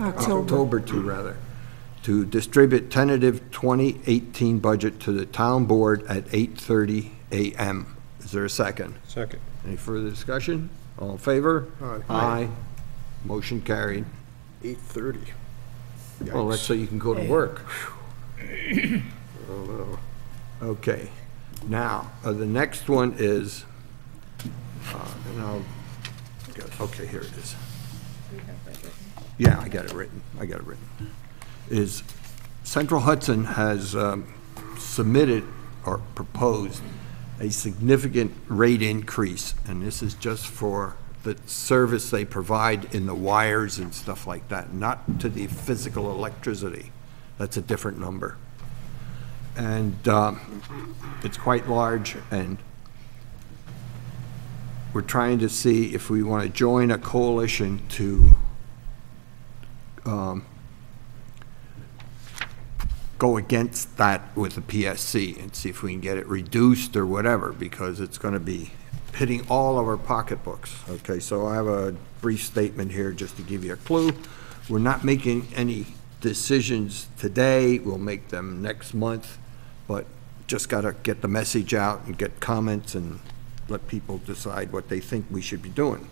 October 2, rather, to distribute tentative 2018 budget to the town board at 8:30 a.m. Is there a second? Second. Any further discussion? All in favor? Aye. Aye. Motion carried. 8:30. Well, that's so you can go to work. Oh, no. Okay. Now, the next one is, and I'll, okay, here it is. Yeah, I got it written. Is Central Hudson has submitted or proposed a significant rate increase, and this is just for the service they provide in the wires and stuff like that, not to the physical electricity. That's a different number. And it's quite large, and we're trying to see if we want to join a coalition to go against that with the PSC and see if we can get it reduced or whatever, because it's going to be hitting all of our pocketbooks. Okay, so I have a brief statement here just to give you a clue. We're not making any decisions today, we'll make them next month, but just got to get the message out and get comments and let people decide what they think we should be doing.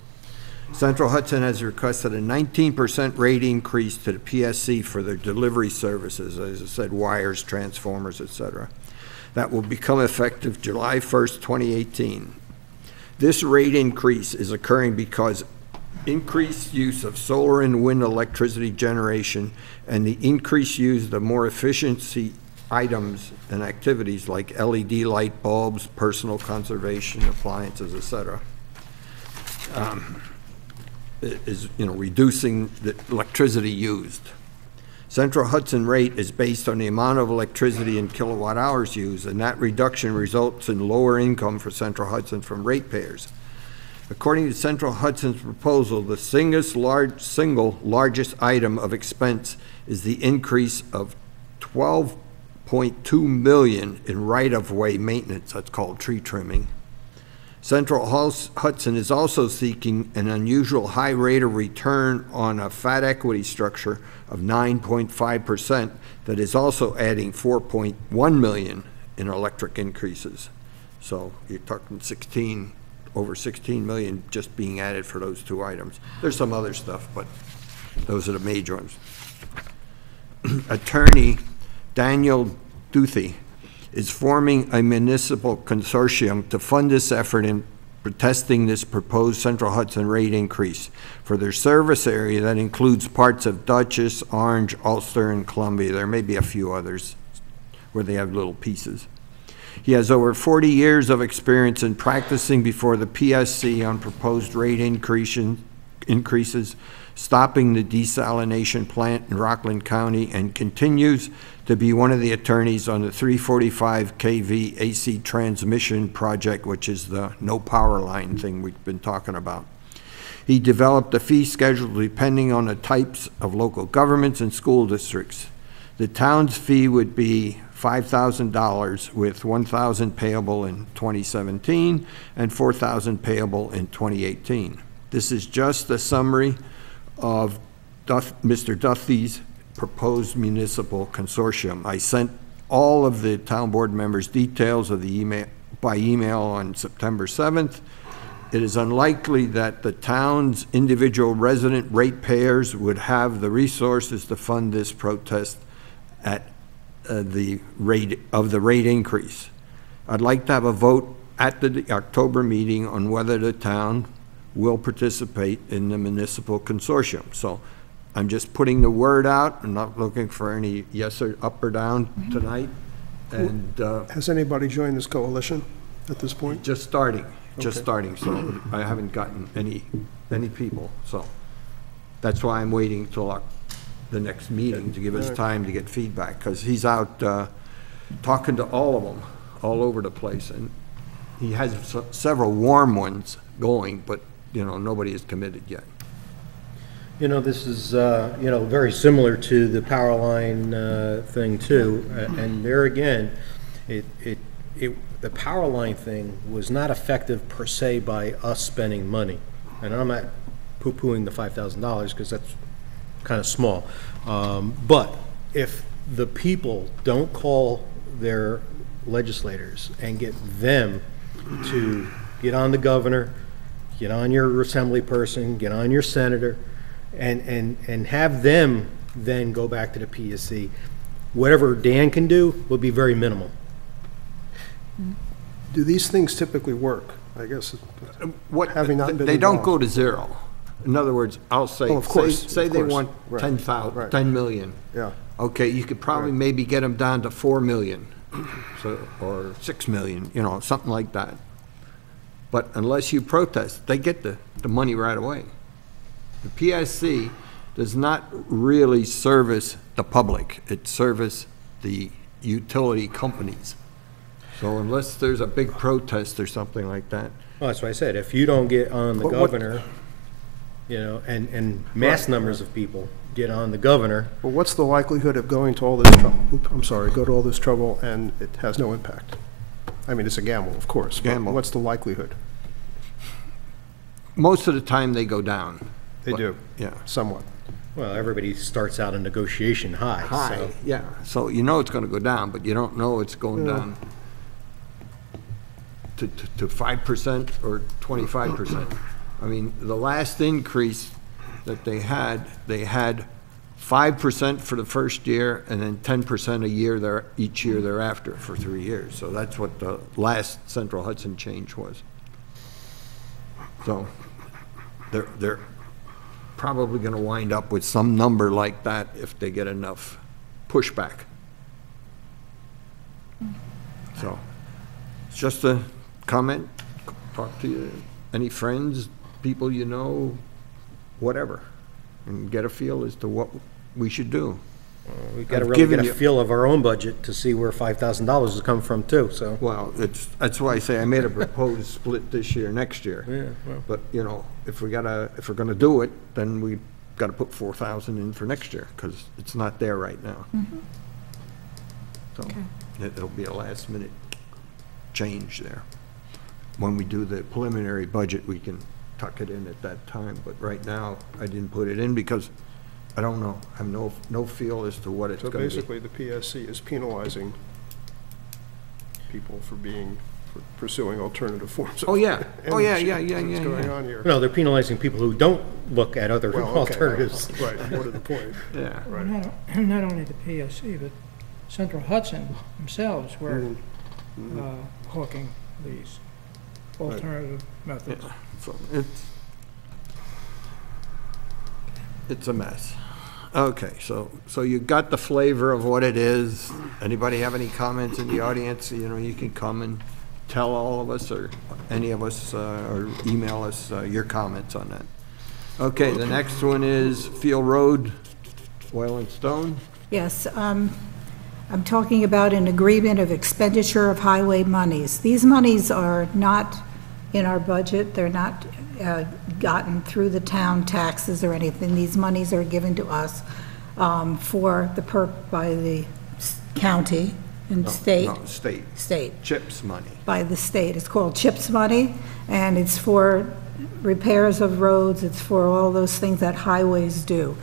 Central Hudson has requested a 19% rate increase to the PSC for their delivery services, as I said, wires, transformers, et cetera. That will become effective July 1st, 2018. This rate increase is occurring because increased use of solar and wind electricity generation and the increased use of more efficiency items and activities like LED light bulbs, personal conservation appliances, et cetera, is, reducing the electricity used. Central Hudson rate is based on the amount of electricity in kilowatt hours used, and that reduction results in lower income for Central Hudson from ratepayers. According to Central Hudson's proposal, the single largest item of expense is the increase of $12.2 million in right-of-way maintenance, that's called tree trimming. Central Hudson is also seeking an unusual high rate of return on a fat equity structure of 9.5% that is also adding $4.1 million in electric increases. So you're talking over 16 million just being added for those two items. There's some other stuff, but those are the major ones. Attorney Daniel Duthie is forming a municipal consortium to fund this effort in protesting this proposed Central Hudson rate increase for their service area that includes parts of Dutchess, Orange, Ulster, and Columbia. There may be a few others where they have little pieces. He has over 40 years of experience in practicing before the PSC on proposed rate increases, stopping the desalination plant in Rockland County, and continues to be one of the attorneys on the 345 kV AC transmission project, which is the no power line thing we've been talking about. He developed a fee schedule depending on the types of local governments and school districts. The town's fee would be $5,000 with $1,000 payable in 2017 and $4,000 payable in 2018. This is just a summary of Mr. Duthie's proposed municipal consortium. I sent all of the town board members details of the email by email on September 7th. It is unlikely that the town's individual resident ratepayers would have the resources to fund this protest at the rate increase. I'd like to have a vote at the October meeting on whether the town will participate in the municipal consortium. So I'm just putting the word out. I'm not looking for any yes or up or down tonight. And Has anybody joined this coalition at this point? just starting, so I haven't gotten any people. So that's why I'm waiting till the next meeting to give us time to get feedback, because he's out talking to all of them, all over the place. And he has several warm ones going, but, nobody is committed yet. This is, very similar to the power line thing too. And there again, the power line thing was not effective per se by us spending money. And I'm not poo-pooing the $5,000 because that's kind of small. But if the people don't call their legislators and get them to get on the governor, get on your assembly person, get on your senator, and have them then go back to the PSC, whatever Dan can do will be very minimal. Do these things typically work? I guess, having not been They don't involved. go to zero. In other words, I'll say, Oh, of course, say of they course. want Right. 10,000, Right. 10 million. Yeah, Okay, you could probably Right. maybe get them down to 4 million, so, or 6 million, something like that. But unless you protest, they get the money right away. The PSC does not really service the public. It services the utility companies. So unless there's a big protest or something like that, Well, that's why I said, if you don't get on the But what- governor, and mass numbers of people get on the governor, well, what's the likelihood of going to all this trouble, go to all this trouble and it has no impact? I mean, it's a gamble, of course, but Gamble. what's the likelihood? most of the time they go down. They But- do, Yeah. somewhat. Well, everybody starts out a negotiation high, high, so. yeah. So you know it's gonna go down, but you don't know it's going down to 5% or 25%. I mean, the last increase that they had 5% for the first year and then 10% a year there, each year thereafter for 3 years. So that's what the last Central Hudson change was. So they're probably gonna wind up with some number like that if they get enough pushback. So, it's just a comment, talk to any friends, people you know, whatever, and get a feel as to what we should do. We've got to I've really get given a you- feel of our own budget to see where $5,000 is coming from too, so. Well, that's why I say I made a proposed split this year, next year. Yeah, well. But, you know, if we're gonna do it, then we gotta put 4,000 in for next year, because it's not there right now. So, it'll be a last minute change there. When we do the preliminary budget, we can tuck it in at that time, but right now, I didn't put it in because I don't know. I have no feel as to what it's So gonna be. basically, the PSC is penalizing people for pursuing alternative forms of Oh, yeah. Oh, yeah, energy. yeah, yeah, That's yeah, what's going yeah. on here. No, they're penalizing people who don't look at other Well, okay, alternatives. Right, more to the point. Yeah. Right. Not only the PSC, but Central Hudson themselves were hawking these alternative methods. So it's a mess. Okay, so you got the flavor of what it is. Anybody have any comments in the audience? You know, you can come and tell all of us, or any of us, or email us your comments on that. Okay, the next one is Field Road, Oil and Stone. Yes, I'm talking about an agreement of expenditure of highway monies. These monies are not in our budget, they're not gotten through the town taxes or anything. These monies are given to us by the county and state. No, state. State. CHIPS money. By the state. It's called CHIPS money, and it's for repairs of roads, it's for all those things that highways do.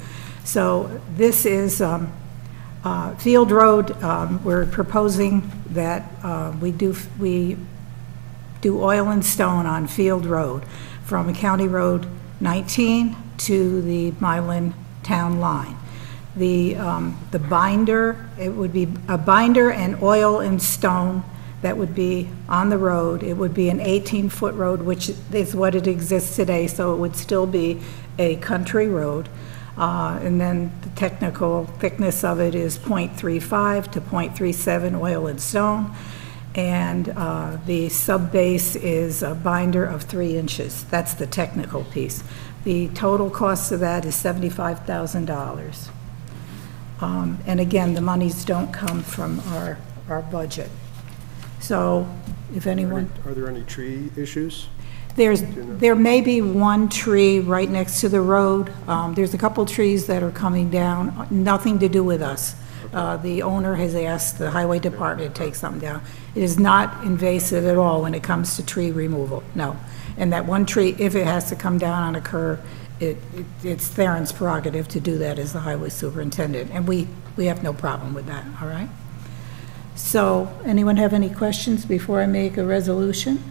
So this is Field Road. We're proposing that we do oil and stone on Field Road from County Road 19 to the Milan town line. The binder, it would be a binder and oil and stone that would be on the road. It would be an 18-foot road, which is what it exists today, so it would still be a country road. And then the technical thickness of it is 0.35 to 0.37 oil and stone. And the sub-base is a binder of 3 inches. That's the technical piece. The total cost of that is $75,000. And again, the monies don't come from our budget. So if anyone... Are there any tree issues? There may be one tree right next to the road. There's a couple trees that are coming down, nothing to do with us. The owner has asked the highway department to take something down. It is not invasive at all when it comes to tree removal, no. And that one tree, if it has to come down on a curve, it's Theron's prerogative to do that as the highway superintendent, and we have no problem with that, all right? So, anyone have any questions before I make a resolution?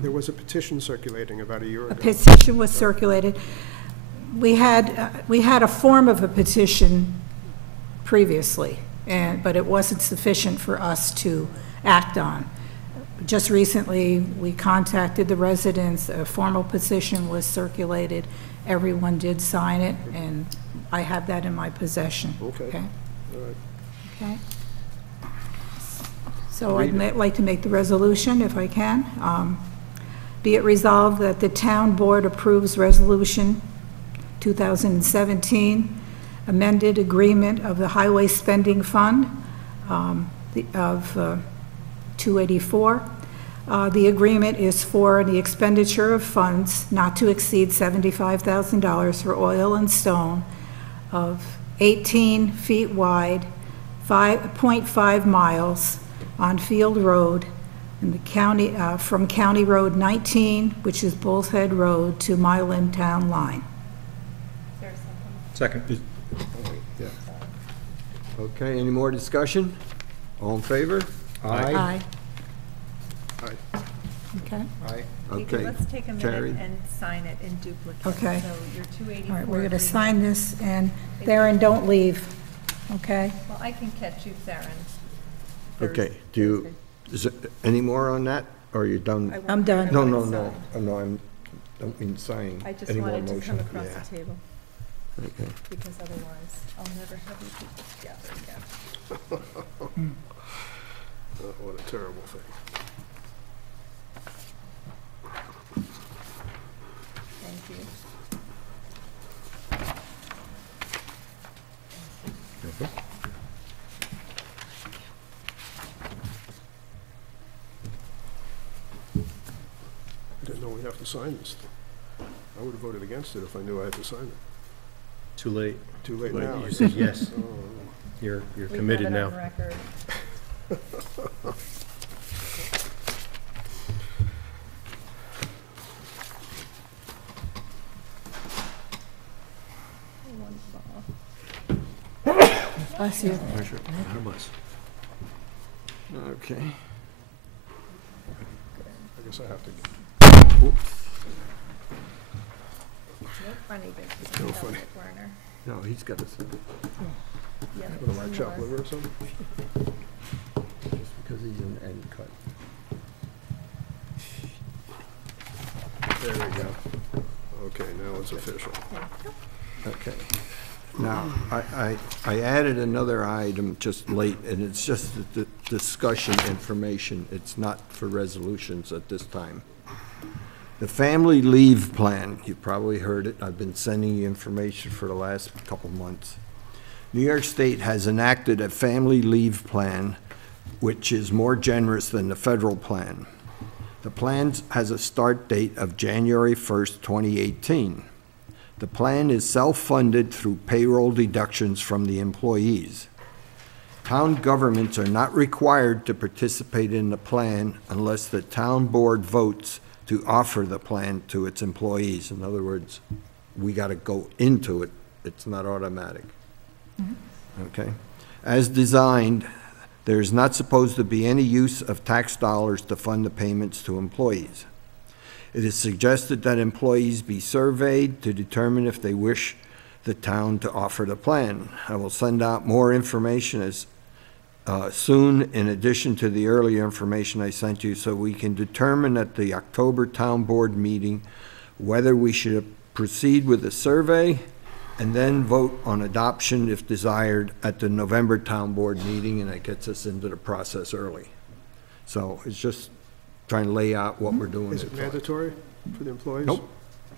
There was a petition circulating about a year A ago. petition was circulated. We had a form of a petition previously, but it wasn't sufficient for us to act on. Just recently, we contacted the residents, a formal petition was circulated, everyone did sign it, and I have that in my possession. Okay. All right. Okay. So I'd like to make the resolution, if I can. Be it resolved that the town board approves resolution 2017 amended agreement of the highway spending fund of 284. The agreement is for the expenditure of funds not to exceed $75,000 for oil and stone of 18 feet wide, 5.5 miles on Field Road in the county, from County Road 19, which is Bull's Head Road, to Milan Town Line. Is there a second? Second. Yeah. Okay, any more discussion? All in favor? Aye. Aye. Okay, Aye. Katie, Okay. let's take a minute Carried. and sign it in duplicate. Okay. So your 284. all right, we're going to agreement- sign this, and Theron, don't leave, okay? Well, I can catch you, Theron. Okay, do you, is there any more on that, or are you done? I'm done. No, I no, want it no, signed. no, don't mean signing. I just Any more wanted to come motion? across Yeah, the table, okay. because otherwise I'll never have you people together again. Oh, what a terrible thing. Thank you. I didn't know we have to sign this thing. I would have voted against it if I knew I had to sign it. Too late. Too late now. You said yes. Oh, You're We have committed it now. on record. Bless you. Okay. I guess I have to. No funny business. No about funny. it, Werner. No, he's got to, just Yeah, What am I, some chopped more. liver or something? because he's an end cut. There we go. Okay, now it's official. Okay. Now, I added another item just late, and it's just the discussion information. It's not for resolutions at this time. The family leave plan, you've probably heard it. I've been sending you information for the last couple months. New York State has enacted a family leave plan which is more generous than the federal plan. The plan has a start date of January 1st, 2018. The plan is self-funded through payroll deductions from the employees. Town governments are not required to participate in the plan unless the town board votes to offer the plan to its employees. In other words, we got to go into it. It's not automatic. Okay? As designed, there is not supposed to be any use of tax dollars to fund the payments to employees. It is suggested that employees be surveyed to determine if they wish the town to offer the plan. I will send out more information as soon, in addition to the earlier information I sent you, so we can determine at the October Town Board meeting whether we should proceed with the survey and then vote on adoption if desired at the November Town Board meeting, and that gets us into the process early. So it's just trying to lay out what we're doing. Is it mandatory for the employees? Nope.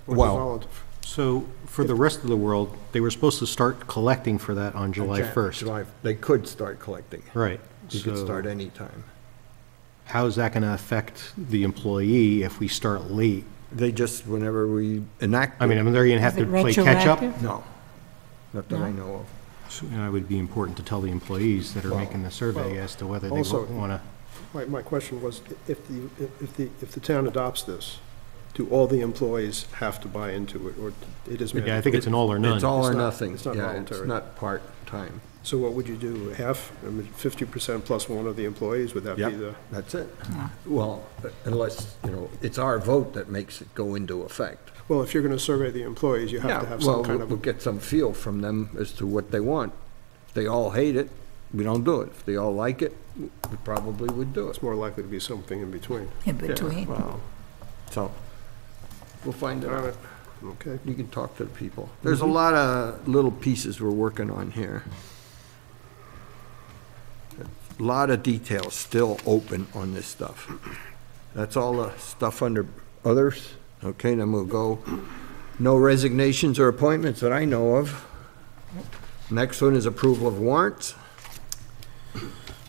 Or Well- volunteer? So for the rest of the world, they were supposed to start collecting for that on July 1st. They could start collecting. Right. You could So start anytime. how is that going to affect the employee if we start late? They just, whenever we enact I mean, it, they're going to have Is to it play catch-up? retroactive? no, not that I No? know of. So, you know, it would be important to tell the employees that are Well, making the survey as to whether they also- want to. My question was, if the town adopts this, do all the employees have to buy into it, or it is mandatory? Yeah, I think it's an all or none. It's all or It's not- nothing. it's not Yeah, voluntary. it's not part-time. So what would you do, half, 50% plus one of the employees, would that be Yep, the? that's it. Well, unless, it's our vote that makes it go into effect. Well, if you're gonna survey the employees, you have to have some kind We'll of, get some feel from them as to what they want. If they all hate it, we don't do it. If they all like it, we probably would do it. it's more likely to be something in between. In Yeah, between. well, so, we'll find it All out. right, okay. You can talk to the people. There's a lot of little pieces we're working on here. A lot of details still open on this stuff. That's all the stuff under others. Okay, then we'll go, no resignations or appointments that I know of. Next one is approval of warrants.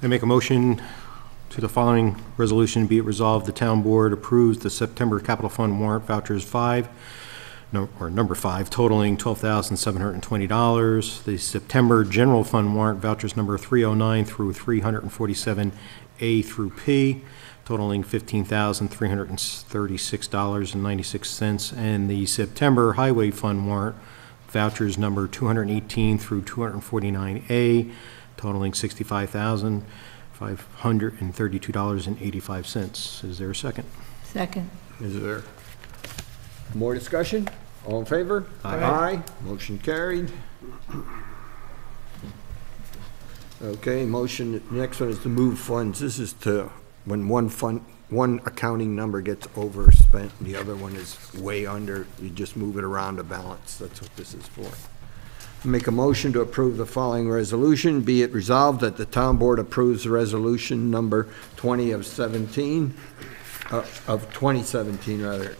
I make a motion to the following resolution, be it resolved, the town board approves the September capital fund warrant vouchers number 5, totaling $12,720. The September general fund warrant vouchers number 309 through 347A through P, totaling $15,336.96. And the September highway fund warrant vouchers number 218 through 249A, totaling $65,532.85. Is there a second? Second. Is there more discussion? All in favor? Aye. Motion carried. Okay, motion, next one is to move funds. This is to, when one accounting number gets overspent and the other one is way under, you just move it around to balance. That's what this is for. Make a motion to approve the following resolution. Be it resolved that the town board approves the resolution number 20 of 2017,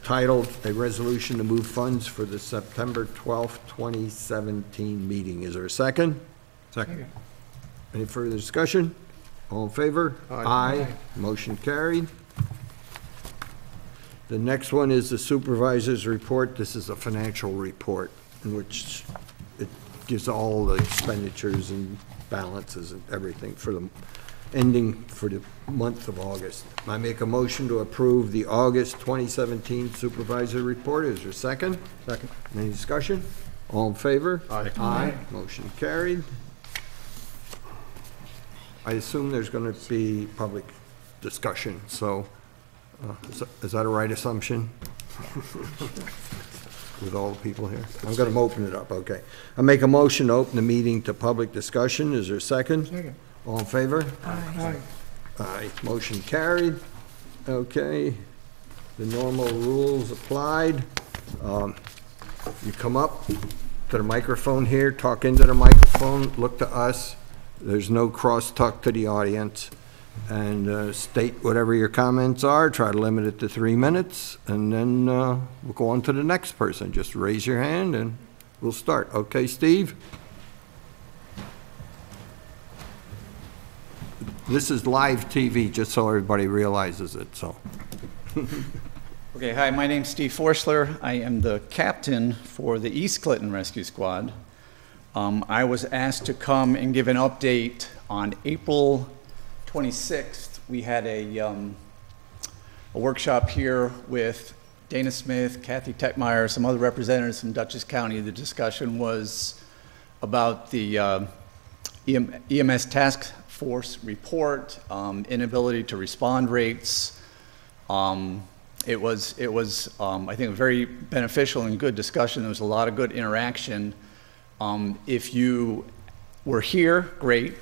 titled "A Resolution to Move Funds for the September 12th, 2017 Meeting." Is there a second? Second. Any further discussion? All in favor? Aye. Motion carried. The next one is the supervisor's report. This is a financial report in which it gives all the expenditures and balances and everything for the ending for the month of August. I make a motion to approve the August 2017 supervisor report. Is there a second? Second. Any discussion? All in favor? Aye. Aye. Motion carried. I assume there's going to be public discussion, so is that a right assumption? With all the people here? I'm going to open it up, okay. I make a motion to open the meeting to public discussion. Is there a second? Second. All in favor? Aye. Aye. Motion carried. Okay. The normal rules applied. You come up to the microphone here, talk into the microphone, look to us. There's no cross-talk to the audience. And state whatever your comments are. Try to limit it to 3 minutes, and then we'll go on to the next person. Just raise your hand, and we'll start. Okay, Steve? This is live TV, just so everybody realizes it, so. Okay, hi, my name's Steve Forschler. I am the captain for the East Clinton Rescue Squad. I was asked to come and give an update on April 26th. We had a workshop here with Dana Smith, Kathy Tetmeyer, some other representatives from Dutchess County. The discussion was about the EMS task force report, inability to respond rates. It was I think, a very beneficial and good discussion. There was a lot of good interaction. If you were here, great.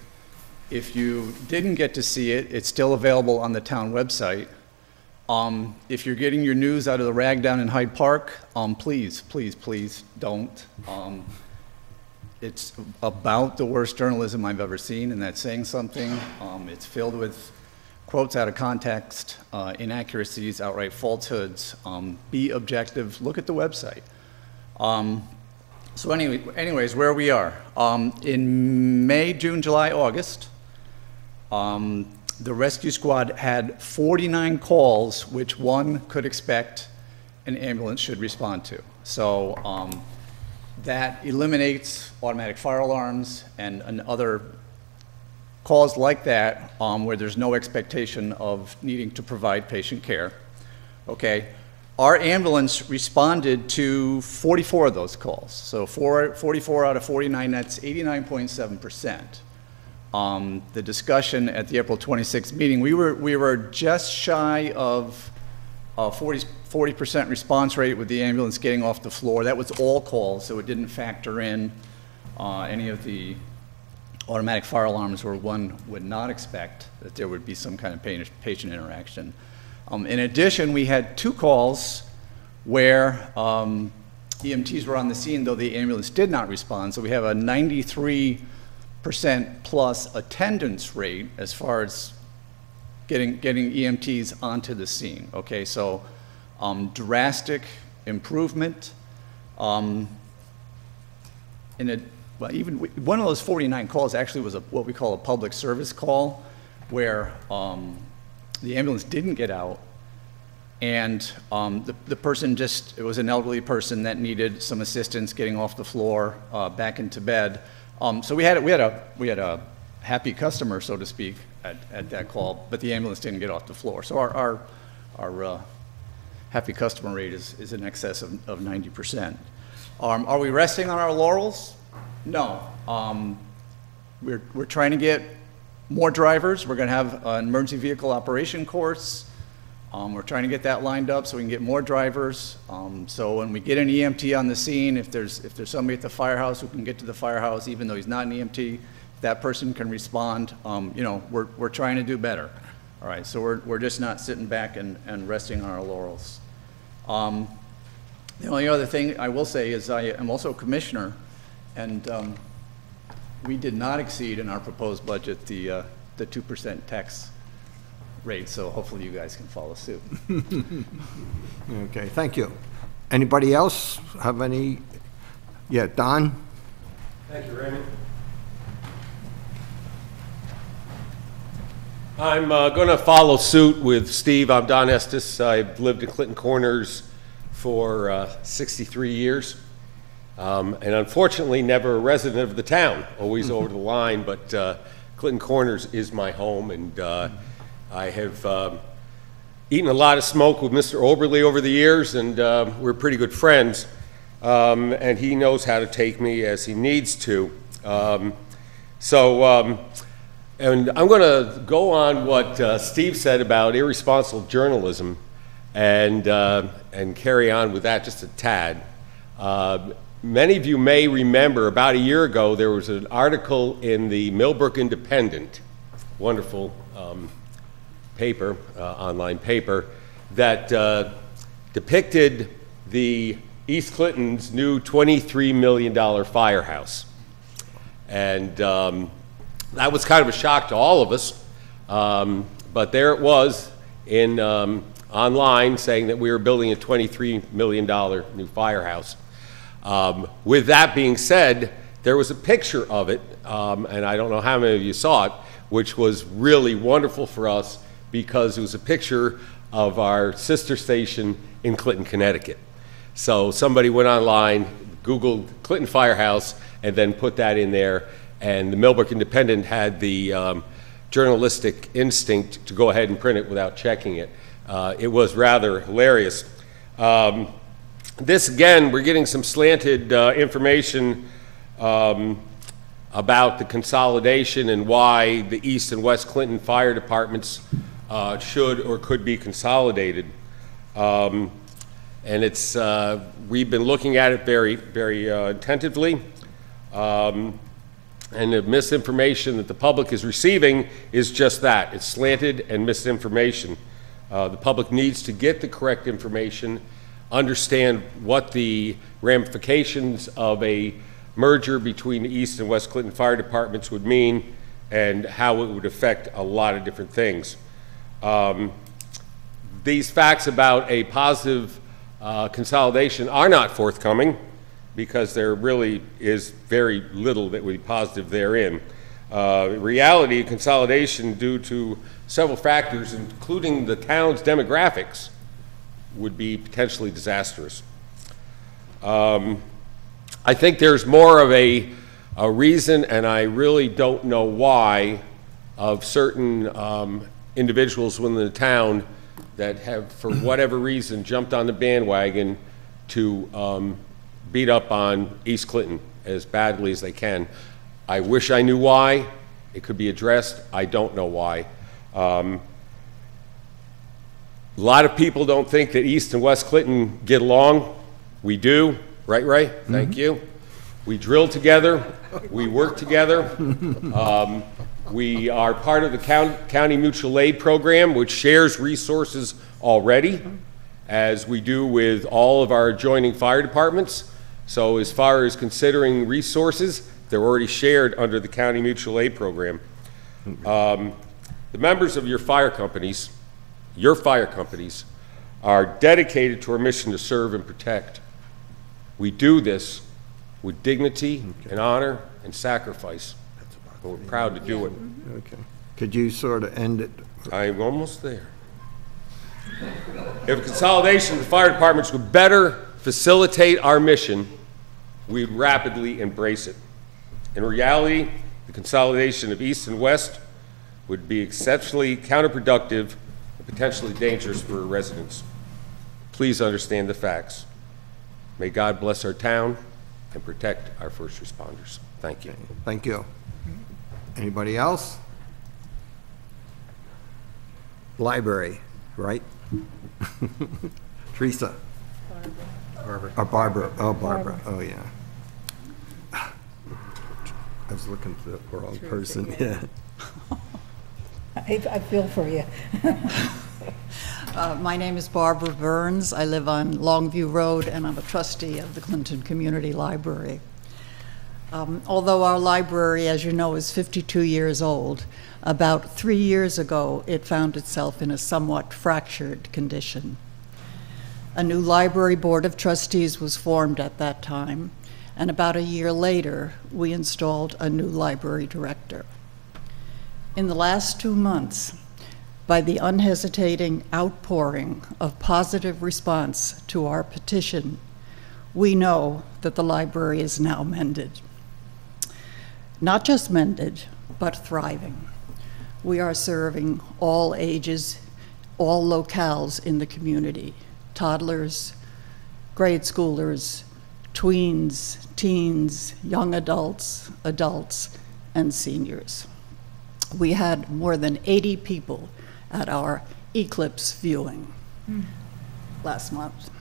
If you didn't get to see it, it's still available on the town website. If you're getting your news out of the rag down in Hyde Park, please, please, please don't. It's about the worst journalism I've ever seen, and that's saying something. It's filled with quotes out of context, inaccuracies, outright falsehoods. Be objective. Look at the website. So anyways, where we are. In May, June, July, August, the rescue squad had 49 calls which one could expect an ambulance should respond to. So that eliminates automatic fire alarms and other calls like that where there's no expectation of needing to provide patient care. Okay. Our ambulance responded to 44 of those calls. So 44 out of 49, that's 89.7%. The discussion at the April 26th meeting, we were just shy of 40% response rate with the ambulance getting off the floor. That was all calls, so it didn't factor in any of the automatic fire alarms where one would not expect that there would be some kind of patient interaction. In addition, we had 2 calls where EMTs were on the scene, though the ambulance did not respond. So we have a 93% plus attendance rate as far as getting EMTs onto the scene. Okay, so drastic improvement. Even one of those 49 calls actually was what we call a public service call, where the ambulance didn't get out, and the person it was an elderly person that needed some assistance getting off the floor, back into bed. So we had a happy customer, so to speak, at that call, but the ambulance didn't get off the floor. So our happy customer rate is in excess of 90%. Are we resting on our laurels? No. We're trying to get more drivers. We're going to have an emergency vehicle operation course. We're trying to get that lined up so we can get more drivers. So when we get an EMT on the scene, if there's somebody at the firehouse who can get to the firehouse, even though he's not an EMT, that person can respond. You know, we're trying to do better. All right, so we're just not sitting back and resting on our laurels. The only other thing I will say is I am also a commissioner, and we did not exceed in our proposed budget the 2% tax rate, so hopefully you guys can follow suit. Okay, thank you. Anybody else have any? Yeah, Don? Thank you, Raymond. I'm going to follow suit with Steve. I'm Don Estes. I've lived in Clinton Corners for 63 years, and unfortunately never a resident of the town, always over the line, but Clinton Corners is my home, and I have eaten a lot of smoke with Mr. Oberly over the years, and we're pretty good friends, and he knows how to take me as he needs to. And I'm going to go on what Steve said about irresponsible journalism and carry on with that just a tad. Many of you may remember about a year ago there was an article in the Millbrook Independent, wonderful paper, online paper, that depicted the East Clinton's new $23 million firehouse. And that was kind of a shock to all of us, but there it was in online saying that we were building a $23 million new firehouse. With that being said, there was a picture of it, and I don't know how many of you saw it, which was really wonderful for us because it was a picture of our sister station in Clinton, Connecticut. So somebody went online, Googled Clinton Firehouse, and then put that in there. And the Millbrook Independent had the journalistic instinct to go ahead and print it without checking it. It was rather hilarious. This, again, we're getting some slanted information about the consolidation and why the East and West Clinton fire departments should or could be consolidated. And it's, we've been looking at it very, very attentively. And the misinformation that the public is receiving is just that. It's slanted and misinformation. The public needs to get the correct information, understand what the ramifications of a merger between the East and West Clinton fire departments would mean and how it would affect a lot of different things. These facts about a positive consolidation are not forthcoming, because there really is very little that would be positive therein. In reality, consolidation due to several factors, including the town's demographics, would be potentially disastrous. I think there's more of a reason, and I really don't know why, of certain individuals within the town that have, for whatever reason, jumped on the bandwagon to beat up on East Clinton as badly as they can. I wish I knew why. It could be addressed. I don't know why. A lot of people don't think that East and West Clinton get along. We do, right, Ray? Thank you. We drill together. We work together. We are part of the County Mutual Aid Program, which shares resources already, as we do with all of our adjoining fire departments. So as far as considering resources, they're already shared under the County Mutual Aid Program. The members of your fire companies are dedicated to our mission to serve and protect. We do this with dignity and honor and sacrifice. We're proud to do it. Okay. Could you sort of end it? I'm almost there. If consolidation of the fire departments would better facilitate our mission, we'd rapidly embrace it. In reality, the consolidation of East and West would be exceptionally counterproductive and potentially dangerous for residents. Please understand the facts. May God bless our town and protect our first responders. Thank you. Thank you. Anybody else? Library, right? Teresa? Barbara. Or Barbara, oh, Barbara, oh, yeah. I was looking for the wrong person, yeah. I feel for you. My name is Barbara Burns. I live on Longview Road, and I'm a trustee of the Clinton Community Library. Although our library, as you know, is 52 years old, about 3 years ago, it found itself in a somewhat fractured condition. A new library board of trustees was formed at that time, and about a year later, we installed a new library director. In the last 2 months, by the unhesitating outpouring of positive response to our petition, we know that the library is now mended. Not just mended, but thriving. We are serving all ages, all locales in the community: toddlers, grade schoolers, tweens, teens, young adults, adults, and seniors. We had more than 80 people at our eclipse viewing last month.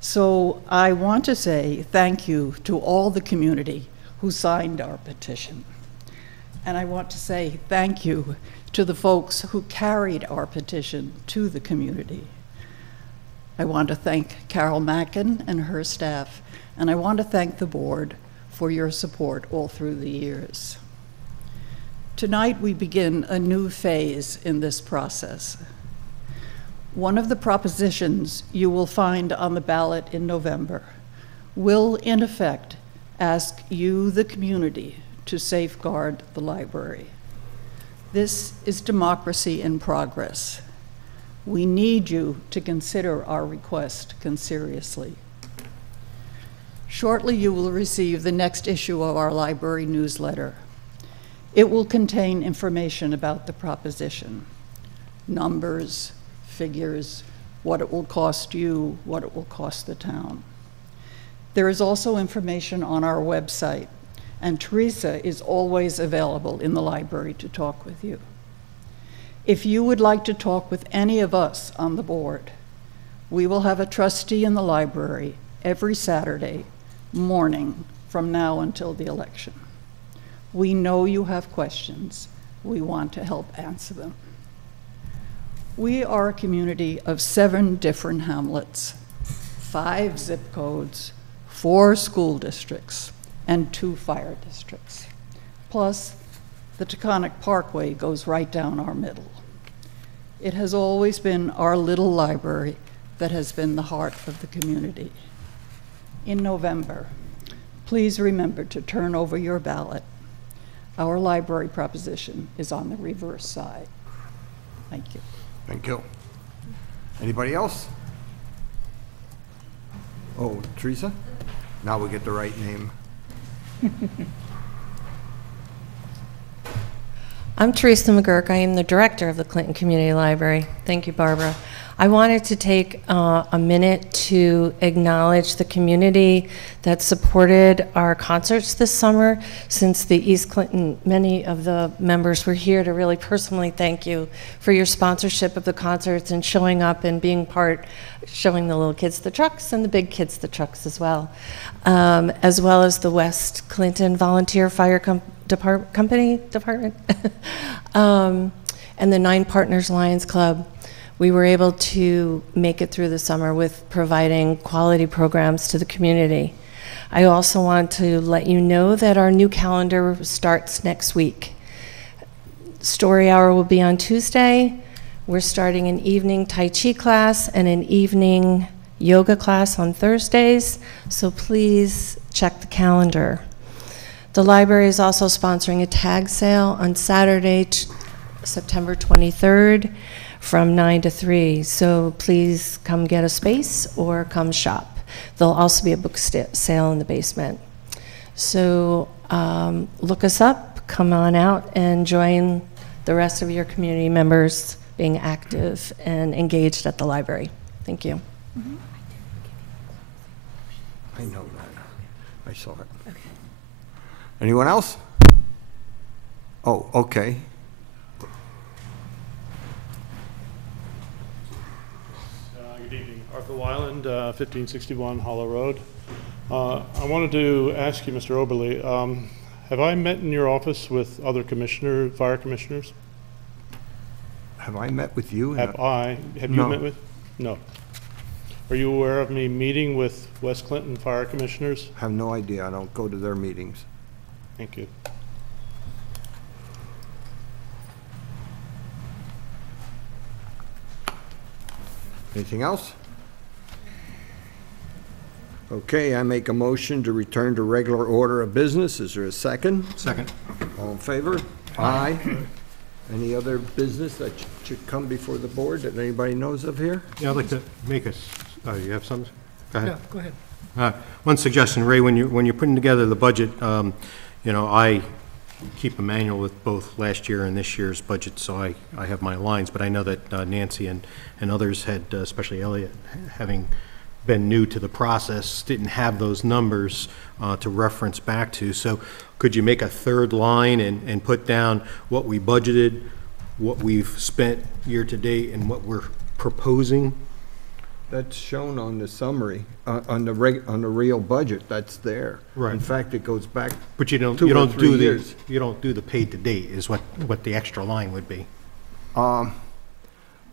So I want to say thank you to all the community who signed our petition. And I want to say thank you to the folks who carried our petition to the community. I want to thank Carol Mackin and her staff, and I want to thank the board for your support all through the years. Tonight we begin a new phase in this process. One of the propositions you will find on the ballot in November will, in effect, ask you, the community, to safeguard the library. This is democracy in progress. We need you to consider our request seriously. Shortly, you will receive the next issue of our library newsletter. It will contain information about the proposition: numbers, figures, what it will cost you, what it will cost the town. There is also information on our website, and Teresa is always available in the library to talk with you. If you would like to talk with any of us on the board, we will have a trustee in the library every Saturday morning from now until the election. We know you have questions. We want to help answer them. We are a community of 7 different hamlets, 5 zip codes, 4 school districts, and 2 fire districts. Plus, the Taconic Parkway goes right down our middle. It has always been our little library that has been the heart of the community. In November, please remember to turn over your ballot. Our library proposition is on the reverse side. Thank you. Thank you. Anybody else? Oh, Teresa? Now we get the right name. I'm Teresa McGurk. I am the director of the Clinton Community Library. Thank you, Barbara. I wanted to take a minute to acknowledge the community that supported our concerts this summer. Since the East Clinton, many of the members were here to really personally thank you for your sponsorship of the concerts and showing up and being part, showing the little kids the trucks and the big kids the trucks as well as the West Clinton Volunteer Fire Department, and the Nine Partners Lions Club. We were able to make it through the summer with providing quality programs to the community. I also want to let you know that our new calendar starts next week. Story hour will be on Tuesday. We're starting an evening Tai Chi class and an evening yoga class on Thursdays, so please check the calendar. The library is also sponsoring a tag sale on Saturday, September 23rd from 9 to 3, so please come get a space or come shop. There'll also be a book sale in the basement. So look us up, come on out, and join the rest of your community members being active and engaged at the library. Thank you. I know that. I saw it. Anyone else? Oh, okay. Good evening. Arthur Weiland, 1561 Hollow Road. I wanted to ask you, Mr. Oberly, have I met in your office with other fire commissioners? Have I met with you? Have you No. met with? No. Are you aware of me meeting with West Clinton fire commissioners? Have no idea. I don't go to their meetings. Thank you. Anything else? Okay, I make a motion to return to regular order of business. Is there a second? Second. All in favor? Aye. Any other business that should come before the board that anybody knows of here? Yeah, I'd like to make you have something? Go ahead. Yeah, go ahead. One suggestion, Ray, when you're putting together the budget, you know, I keep a manual with both last year and this year's budget, so I have my lines, but I know that Nancy and others had, especially Elliot, having been new to the process, didn't have those numbers to reference back to. So could you make a third line and put down what we budgeted, what we've spent year to date, and what we're proposing? That's shown on the summary, on the real budget, that's there. Right. In fact, it goes back But you don't 2 or 3 do years. you don't do the paid to date is what the extra line would be.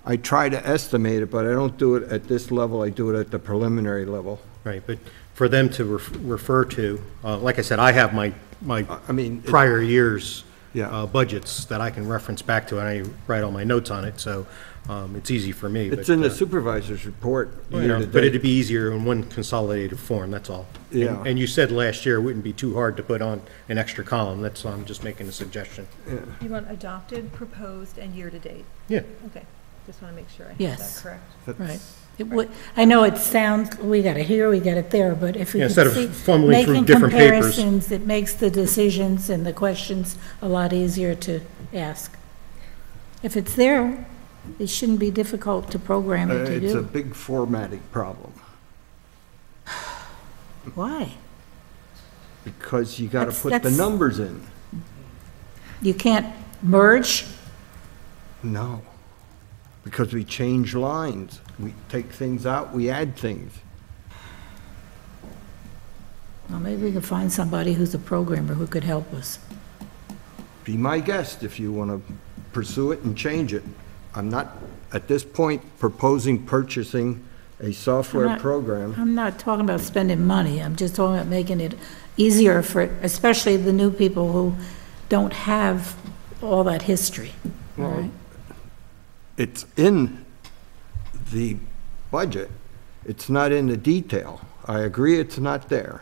I try to estimate it, but I don't do it at this level, I do it at the preliminary level. Right, but for them to refer to, like I said, I have my I mean, prior years' Yeah. budgets that I can reference back to, and I write all my notes on it, so it's easy for me. It's but, in the supervisor's report you year know, to but it'd date. be easier in one consolidated form, that's all. Yeah. And you said last year it wouldn't be too hard to put on an extra column, that's, I'm just making a suggestion. You want adopted, proposed, and year-to-date? Yeah. Okay, just want to make sure I have Yes. that correct. Right. It would, I know it sounds, we got it here, we got it there, but if we Yeah, could instead of see, fumbling through making different papers. comparisons, it makes the decisions and the questions a lot easier to ask. If it's there, it shouldn't be difficult to program it to It's a do. big formatting problem, Why? because you gotta That's- put the that's- numbers in. You can't merge? No, because we change lines. We take things out, we add things. Well, maybe we can find somebody who's a programmer who could help us. Be my guest if you want to pursue it and change it. I'm not, at this point, proposing purchasing a software not- program. I'm not talking about spending money, I'm just talking about making it easier for, especially the new people who don't have all that history, all Well, right? It's in the budget, it's not in the detail. I agree it's not there.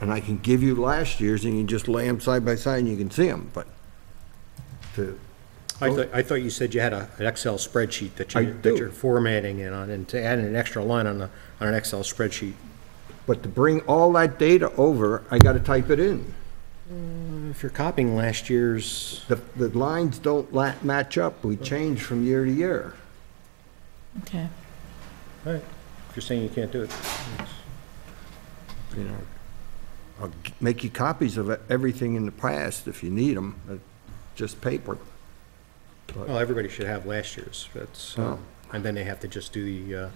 And I can give you last year's, and you can just lay them side by side and you can see them, but to, I thought you said you had an Excel spreadsheet that I you, that do. you're formatting it on, and to add an extra line on an Excel spreadsheet. but to bring all that data over, I gotta type it in. If you're copying last year's, The lines don't match up, we change from year to year. Okay. all right, if you're saying you can't do it. You know, I'll make you copies of everything in the past if you need them, just paper. Well, everybody should have last year's, that's, Oh. and then they have to just do the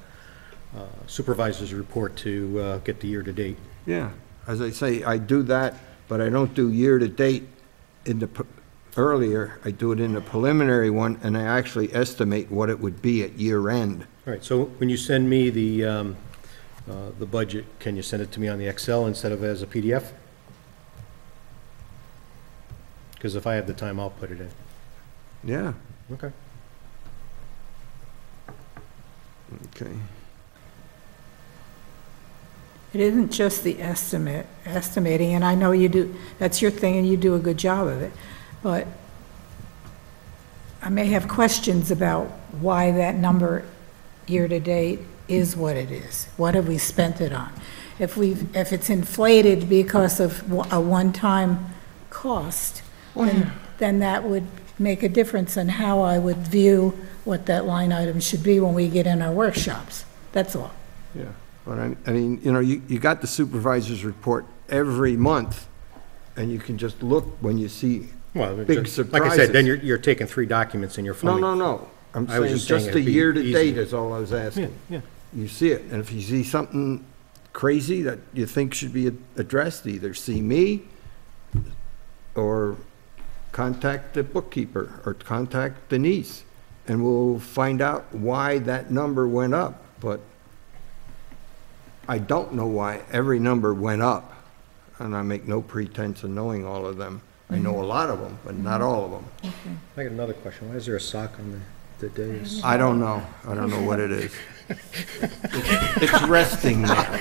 supervisor's report to get the year-to-date. Yeah, as I say, I do that, but I don't do year-to-date in the, earlier, I do it in the preliminary one, and I actually estimate what it would be at year end. All right, so when you send me the budget, can you send it to me on the Excel instead of as a PDF? Because if I have the time, I'll put it in. Yeah, Okay. okay. It isn't just the estimating, and I know you do, that's your thing, and you do a good job of it, but I may have questions about why that number year-to-date is what it is. What have we spent it on? If it's inflated because of a one-time cost, then that would make a difference in how I would view what that line item should be when we get in our workshops. That's all. Yeah. But I mean, you know, you got the supervisor's report every month, and you can just look when you see Well, big just- like I said, then surprises. you're taking 3 documents in your phone. No. I'm I was saying just saying just it'd the be year-to-date easy. is all I was Yeah, asking. yeah. You see it, and if you see something crazy that you think should be addressed, either see me or contact the bookkeeper or contact Denise, and we'll find out why that number went up. But I don't know why every number went up, and I make no pretense of knowing all of them. I know a lot of them, but not all of them. I got another question. Why is there a sock on the dais? I don't know. I don't know what it is. It's resting there.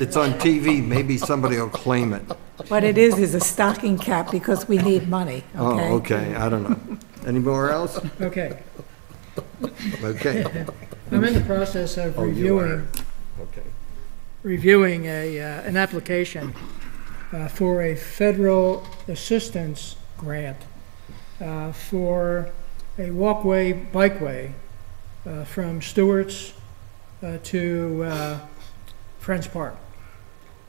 It's on TV. Maybe somebody will claim it. What it is a stocking cap because we need money, okay? Oh, okay. I don't know. Anywhere else? Okay, Okay. I'm in the process of Oh, you reviewing are. Okay. reviewing an application for a federal assistance grant for a walkway, bikeway from Stewart's to Friends Park.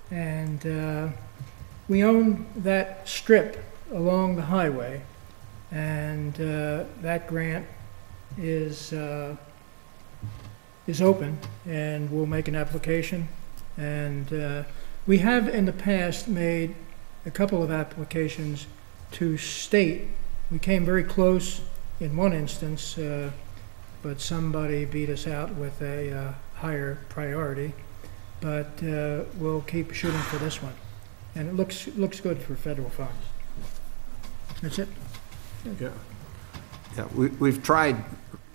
And we own that strip along the highway, and that grant is open, and we'll make an application. And we have in the past made a couple of applications to state. We came very close in one instance, but somebody beat us out with a higher priority. But we'll keep shooting for this one. And it looks good for federal funds. That's it. Yeah. Yeah, we've tried,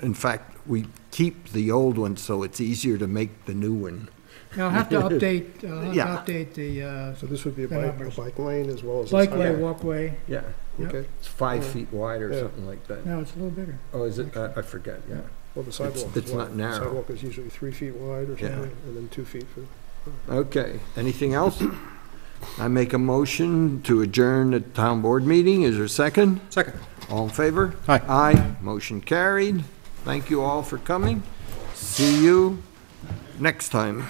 in fact, we keep the old one so it's easier to make the new one. Now, I'll have to update, Yeah. the So this would be a The bike, numbers. a bike lane as well as a bikeway, sidewalk? walkway. Yeah. Yep. Okay, It's 5 feet wide or Yeah. something like that. No, it's a little bigger. Oh, is it? I forget, yeah. well, the sidewalk is it's not wide. narrow. Sidewalk is usually 3 feet wide or Yeah. something, and then 2 feet for. Okay, anything else? I make a motion to adjourn the town board meeting. Is there a second? Second. All in favor? Aye. Aye, motion carried. Thank you all for coming. See you next time.